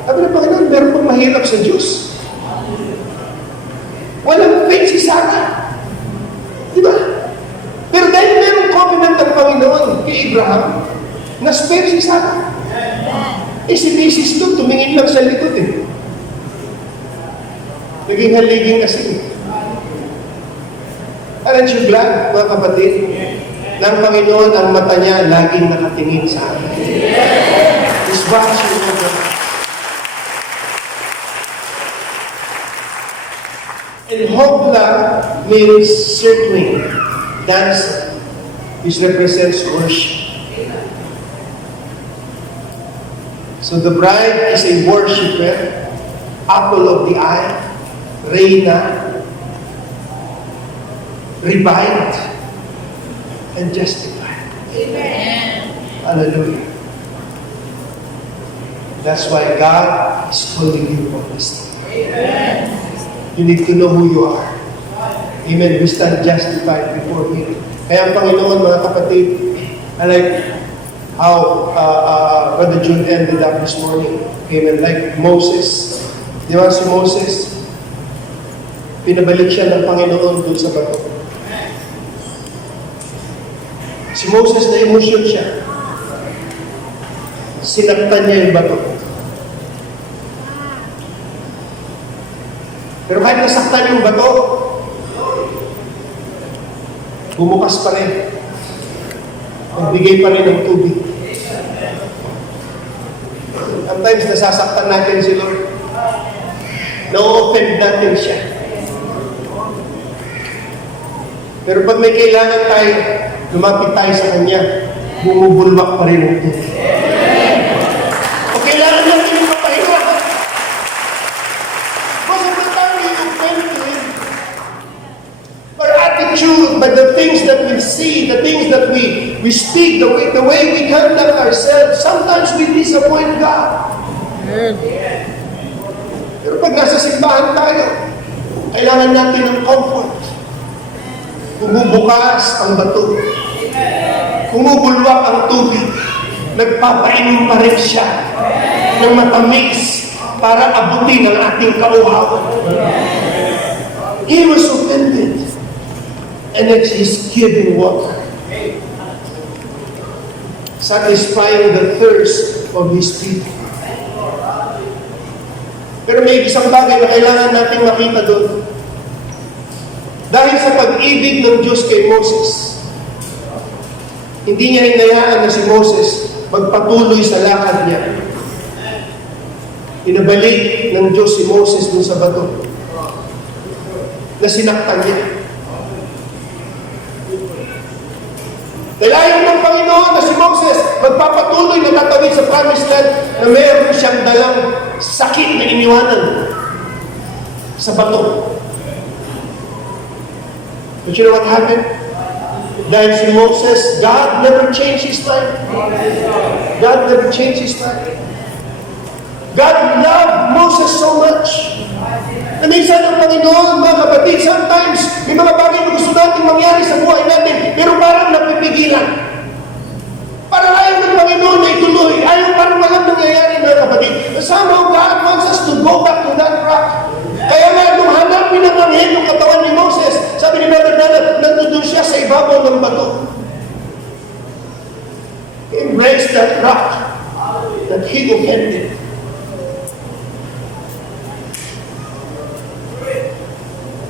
Sabi ng Panginoon, meron pang mahirap sa Diyos. Walang faith si Sarah. Di ba? Pero dahil merong covenant ng Panginoon kay Abraham, na-spare si Sarah. Si Mrs. doon, tumingin lang sa likod eh. Naging haliging kasi. Aren't you glad, mga kapatid, na ang Panginoon, ang mata niya, laging nakatingin sa akin. His watching over. And hogla means circling, dancing. This represents worship. So the bride is a worshiper, apple of the eye, reina, revived, and justified. Amen. Hallelujah. That's why God is calling you on this day. Amen. You need to know who you are. Amen. We stand justified before Him. Kaya ang Panginoon, mga kapatid, I like how Brother June ended up this morning. Amen. Like Moses. Di ba si Moses? Pinabalik siya ng Panginoon dun sa bato. Si Moses na emotion siya. Sinaktan niya yung bato. Pero kahit nasaktan yung bato, bumukas pa rin. Nagbigay pa rin ng tubig. Sometimes nasasaktan natin si Lord. Na-offend natin siya. Pero pag may kailangan tayo, lumapit tayo sa Kanya, bumubulwak pa rin ang tubig. O kailangan natin yung mapahinga. Most of the time, we offend to Him. Our attitude, but the things that we see, the things that we speak, the way we conduct ourselves, sometimes we disappoint God. Pero pag nasa simbahan tayo, kailangan natin ng comfort. Bumubukas ang bato. Bumubulwak ang tubig. Nagpapainom pa rin siya ng matamis para abutin ang ating kauhawan. He was offended. And it's His giving water. Satisfying the thirst of His people. Pero may isang bagay na kailangan natin makita doon. Dahil sa pag-ibig ng Diyos kay Moses, hindi niya hinayaan na si Moses magpatuloy sa lakad niya. Inabalik ng Diyos si Moses dun sa bato na sinaktan niya. Kailangan ng Panginoon na si Moses magpapatuloy na tatawid sa promised land na mayroon siyang dalang sakit na iniwanan sa bato. But you know what happened? Dahil si Moses, God never changed His mind. God never changed His mind. God loved Moses so much. Na minsan ang Panginoon, mga kapatid, sometimes may mga bagay na gusto natin mangyari sa buhay natin, pero parang napipigilan. Parang ayaw ng Panginoon na ituloy. Ayaw parang walang nangyayari, mga kapatid. Somehow God wants us to go back to that rock. Kaya nga, nung hanapin ang anghel ng katawan ni Moses, sabi ni Brother Branham, nandun siya sa ibabaw ng bato. Embrace that rock that he offended.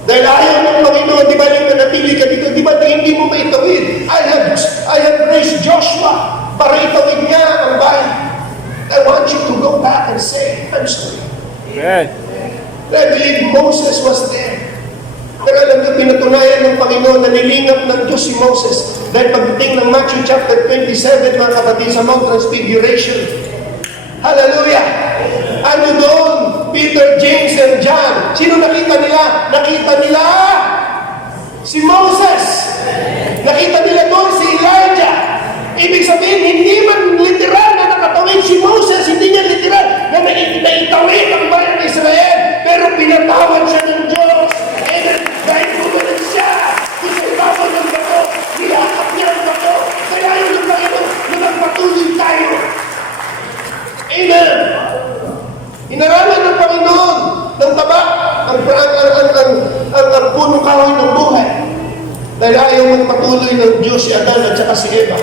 Dahil ayaw ng Panginoon, di ba yung manatili ka dito, di ba hindi mo maitawid? I have raised Joshua para itawid niya ang bayan. I want you to go back and say, I'm sorry. Amen. I believe Moses was there. Pero alam niyo, pinatunayan ng Panginoon na nilingap ng Diyos si Moses. Dahil pagdating ng Matthew chapter 27, mga kapatid, sa Mount Transfiguration. Hallelujah! Ano doon? Peter, James, and John. Sino nakita nila? Nakita nila si Moses. Nakita nila doon si Elijah. Ibig sabihin, hindi man literal na nakatawid si Moses, hindi niya literal na naitawid ang bayan ng Israel, pero pinatawad siya ng Diyos. And dahil pumunod siya, kung sa ibabaw ng bato, niyakap niya ang bato. Kaya yun ang Panginoon na magpatuloy tayo. Amen! Inaralan ng Panginoon ng taba ang punong kahoy ng buhay. Dahil ayaw magpatuloy ng Diyos si Adan at saka si Eva.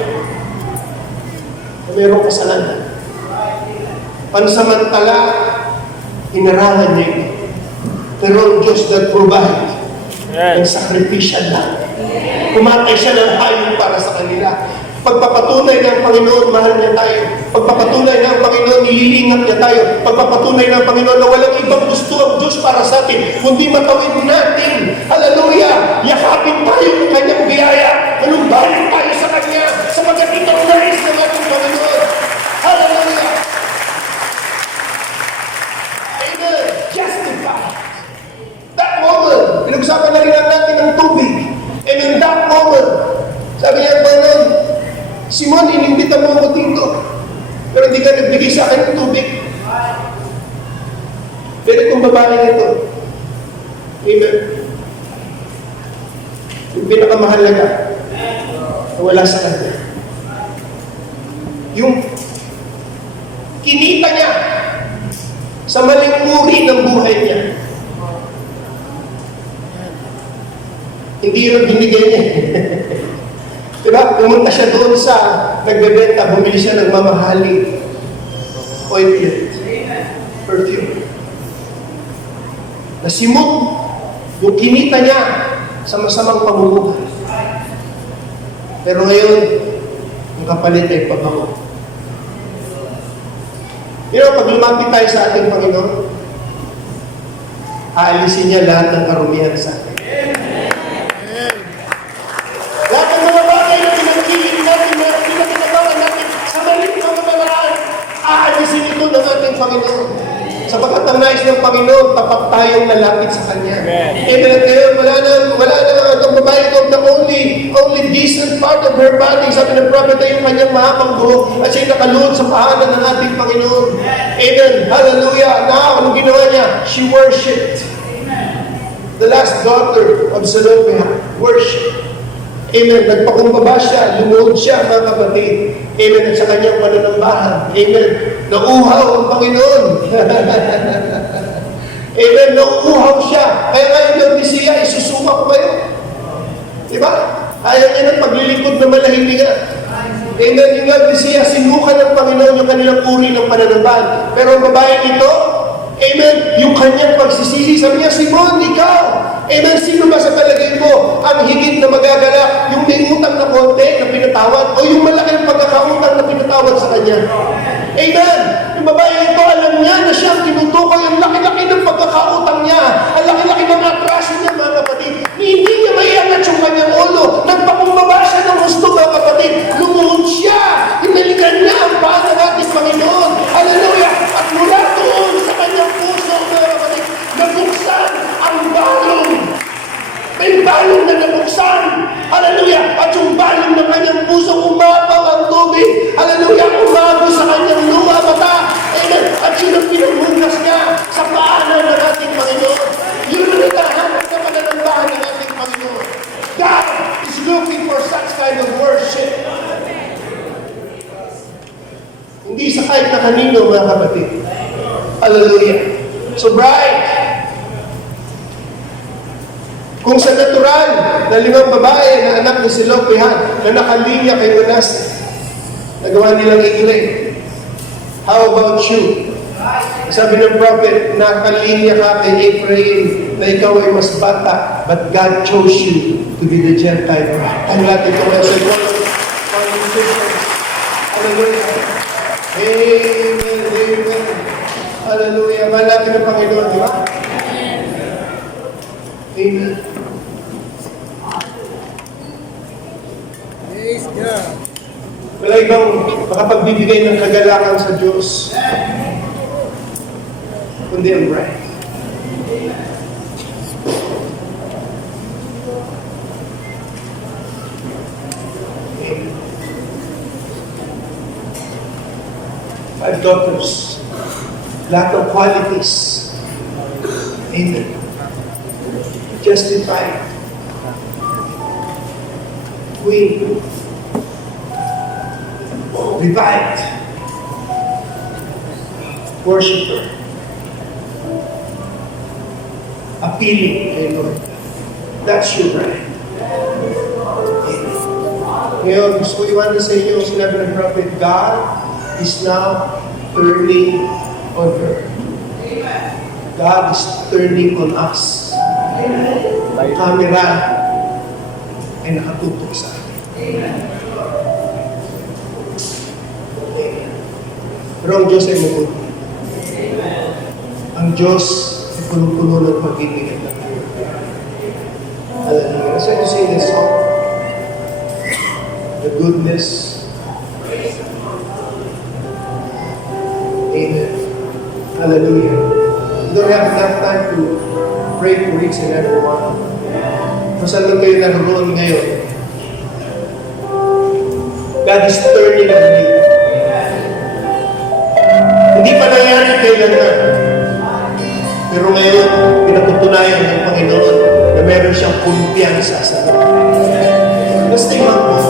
Mayroong kasalanan. Pansamantala, inaralan niya ito. Pero ang Diyos that provide ang sacrificial lang. Pumatay siya ng hayop para sa kanila. Pagpapatunay ng Panginoon, mahal niya tayo. Pagpapatunay ng Panginoon, nililingap niya tayo. Pagpapatunay ng Panginoon na walang ibang gusto ang Diyos para sa atin, kundi matawid natin. Hallelujah! Yakapin tayo ng Kanyang biyaya. Manumbalik tayo sa Kanya sapagkat ito ang nais ng ating Panginoon. Hallelujah! Amen! Justified. That moment, pinag-usapan na rin natin ng tubig. And in that moment, sabi niya, Panginoon, Simon, inimbita mo ako dito. Pero hindi ka nagbigay sa akin ng tubig. Pero itong babae ito, amen, yung pinakamahalaga na wala sa kanya. Yung kinita niya sa maling uri ng buhay niya. Hindi yun binigay niya. Diba? Pumunta siya doon sa nagbebenta, bumili siya ng mamahaling ointment, perfume. Nasimot yung kinita niya sa masamang pamumuhay. Pero ngayon, ang kapalit ay pagbago. Pag lumapit tayo sa ating Panginoon, aalisin niya lahat ng karumihan sa atin. yung Panginoon. Sapagkat ang nais ng Panginoon, tapat tayong lalapit sa Kanya. Amen. At ngayon, wala na itong babae ito, the only decent part of her body, sabi ng prophet, ay yung kanyang mahabang buhok at siya'y nakaluhod sa paanan ng ating Panginoon. Amen. Hallelujah. Now, anong ginawa niya? She worshipped. The last daughter of Zelophehad, worship. Amen. Nagpakumbaba siya, lumuhod siya, mga kapatid. Amen. At sa kanyang pananambahan. Amen. Nauuhaw ang Panginoon. Amen. Nauuhaw siya. Kaya nga yung Laodicea, isusuma ko kayo. Diba? Ayaw niya ng paglilingkod na malahilingan. Amen. Yung Laodicea, sinukan ng Panginoon yung kanilang uri ng pananambahan. Pero ang babae ito, amen, yung kanyang pagsisisi, sabi niya, Simon, ikaw, amen, sino ba sa palagay mo ang higit na magagalak? Yung may utang na konti na pinatawad o yung malaking pagkakautang na pinatawad sa kanya? Amen! Yung babae ito, alam niya na siya ang tinutukoy, ang laki-laki ng pagkakautang niya, ang laki-laki ng atraso niya, mga kapatid. Hindi niya maiangat yung kanyang ulo. Nagpakumbaba siya ng gusto, mga kapatid. Lumuhod siya. Hinalikan niya ang paan ng ating Panginoon. Hallelujah! At mula doon sa kanyang puso, mga kapatid, nabuksan ang balong. May balong na nabuksan. Hallelujah! At yung balong ng kanyang puso, umapaw ang tubig. Hallelujah! Umago sa kanyang luha, mata. Amen! At yun ang pinaghugas niya sa paanan ng ating Panginoon. Yun ang naghahanap sa pananambahan ng ating Panginoon. God is looking for such kind of worship. Hindi sa kahit na kanino, mga kapatid. Hallelujah! So, bride, kung sa natural na 5 babae na anak ni Zelophehad na nakalinya kay Manasseh, nagawa nilang iglesia. How about you? Sabi ng prophet, nakalinya ka kay Ephraim na ikaw ay mas bata, but God chose you to be the Gentile bride. Ang lahat ito ay sa Hallelujah. Amen. Amen. Hallelujah. Malapit ng Panginoon, di ba? Amen. Wala ibang makapagbibigay ng kagalakan sa Diyos kundi ang bride. Amen. 5 daughters, lahat ng qualities. Amen. Justified, queen, revived, worshiper, appealing kay Lord. That's your bride. Ngayon, gusto ko iwanan sa inyo, sinabi ng prophet, God is now turning on her. God is turning on us. Ang camera ay nakatutok sa akin. Pero ang Diyos ay mabuti. Ang Diyos ay punong-puno ng pag-ibig at nagpapagod. Hallelujah. That's why you sing this song. The goodness. Amen. Hallelujah. We don't have enough time to pray for each and every one. Kung saan lang kayo naroon ngayon, God is turning on you. Hindi pa nangyari kailanman. Pero ngayon, pinatutunayan ng Panginoon na meron siyang kumpiyansa sa atin. Let's stay humble.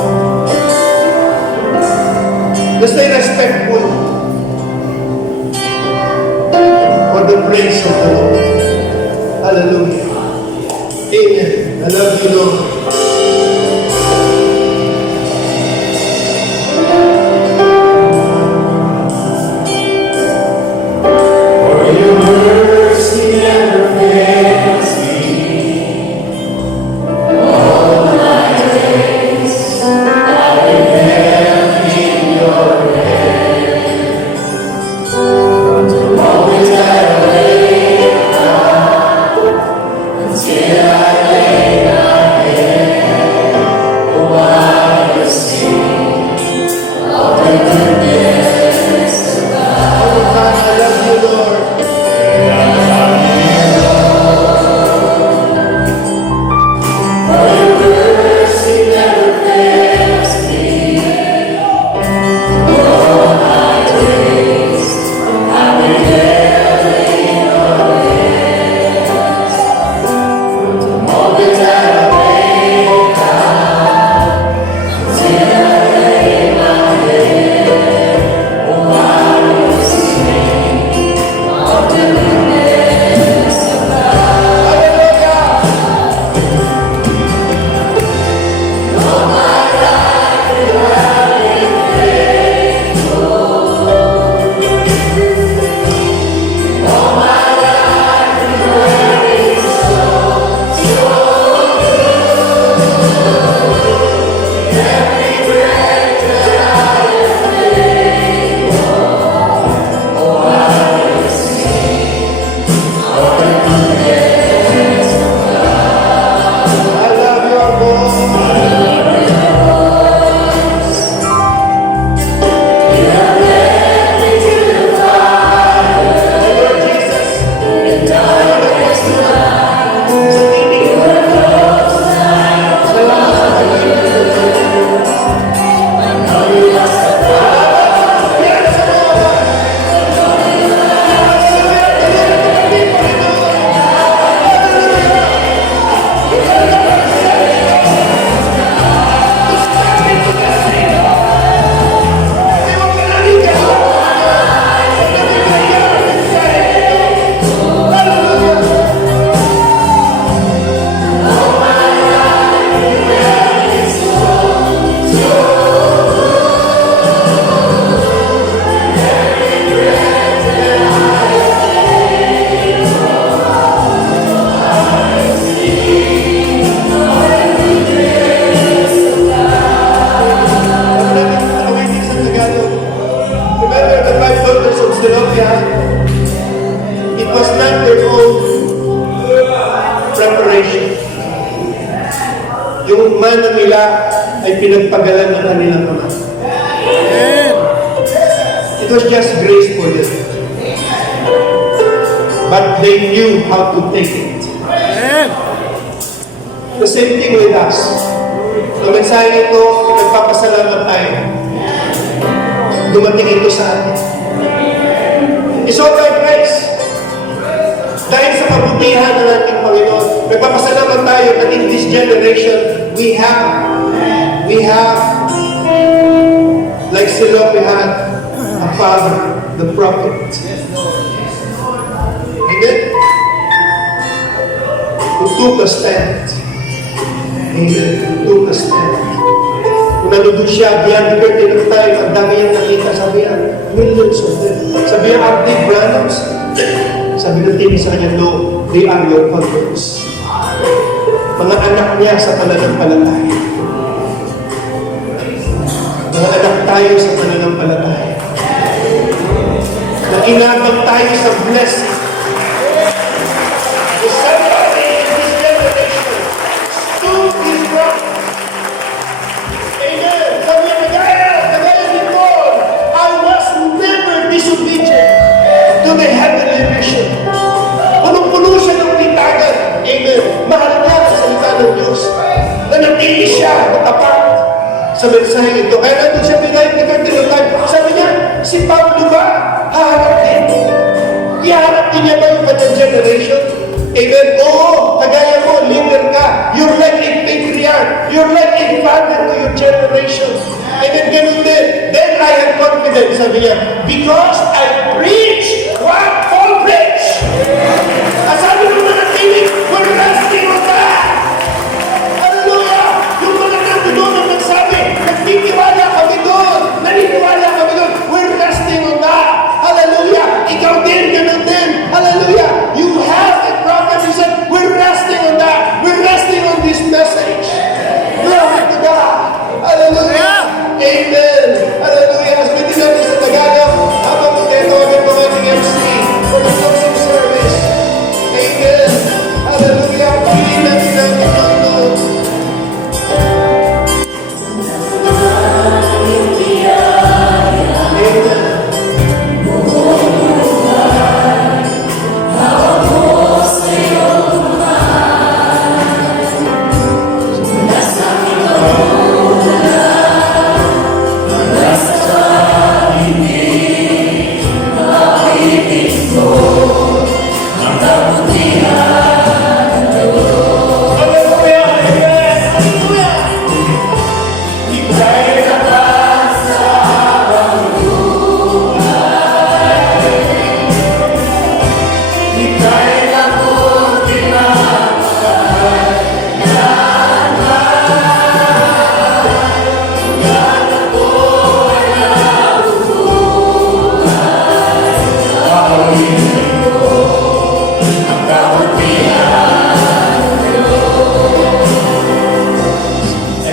Let's stay respectful for the praise of the Lord. Hallelujah. Amen. I love you, Lord. Till I lay my head. yung mana nila ay pinagpagalan ng kanilang ama. It was just grace for them. But they knew how to take it. The same thing with us. Ang mensahe ito, nagpapasalamat tayo. Dumating ito sa atin. It's all by grace. Dahil sa kabutihan ng ating Panginoon, nagpapasalamat tayo that in this generation, we have, like Silo, we had a father, the prophet. Amen? Who took a stand. Amen. Who took a stand. Kung nandun siya, beyond the curtain of time, ang dami niyang nakita, sabi niya, millions of them. Sabi niya, are they Branhams? Sabi ng TV sa kanya, no, they are your converts. Mga anak niya sa pananampalataya. Mga anak tayo sa pananampalataya. Na inabang tayo sa blessing. The somebody in this generation stood his ground. Amen. Sabi niya, kagaya ni Paul, I was never disobedient to the heavenly vision. Punong-puno siya ng pitagan. Amen. Mahal niya ang salita ng Diyos. Nanatili siya matapat sa mensahe ito. Kaya nandun siya behind the curtain of time. Sabi niya, si Pablo ba? Haharap din. Iharap din niya ba yung kanyang generation? Amen. Oo, kagaya mo, leader ka. You're like a patriarch. You're like a father to your generation. Amen. Ganun din. Then I have confidence, sabi niya, because I preach what Paul preached. At sabi ng mga tinig, we're resting on that. Hallelujah! Yung mga nandun ang nagsabi, nagtitiwala kami doon, naniniwala kami doon, we're resting on that. Hallelujah! Ikaw din, ganun din. Hallelujah! You have a prophet who said, we're resting on that. We're resting on this message. Glory to God. Hallelujah! Amen! Hallelujah! As pwede natin sa Tagalog, habang magkatawagin po ating MC for the closing service. Amen! Hallelujah! Piliin natin ang Panginoon. Amen!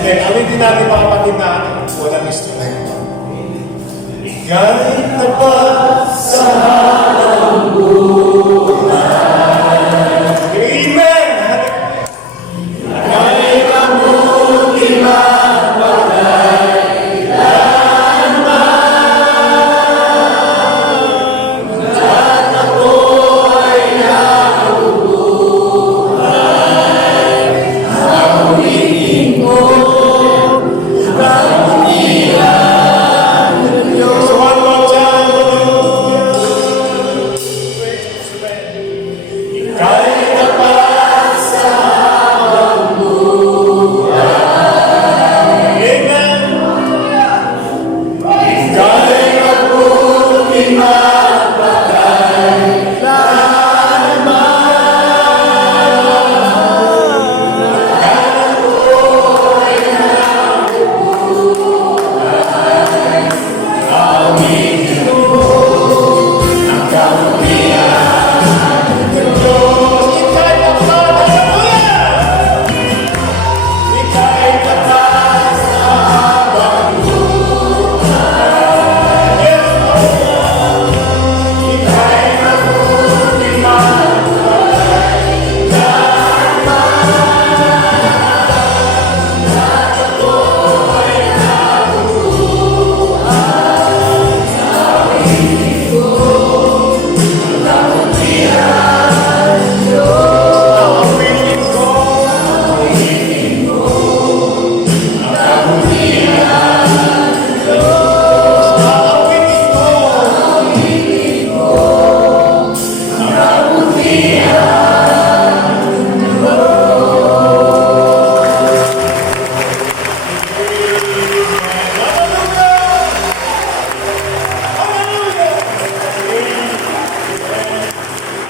Gamitin natin mga kapatid na walang instrumento. Galing na pa sa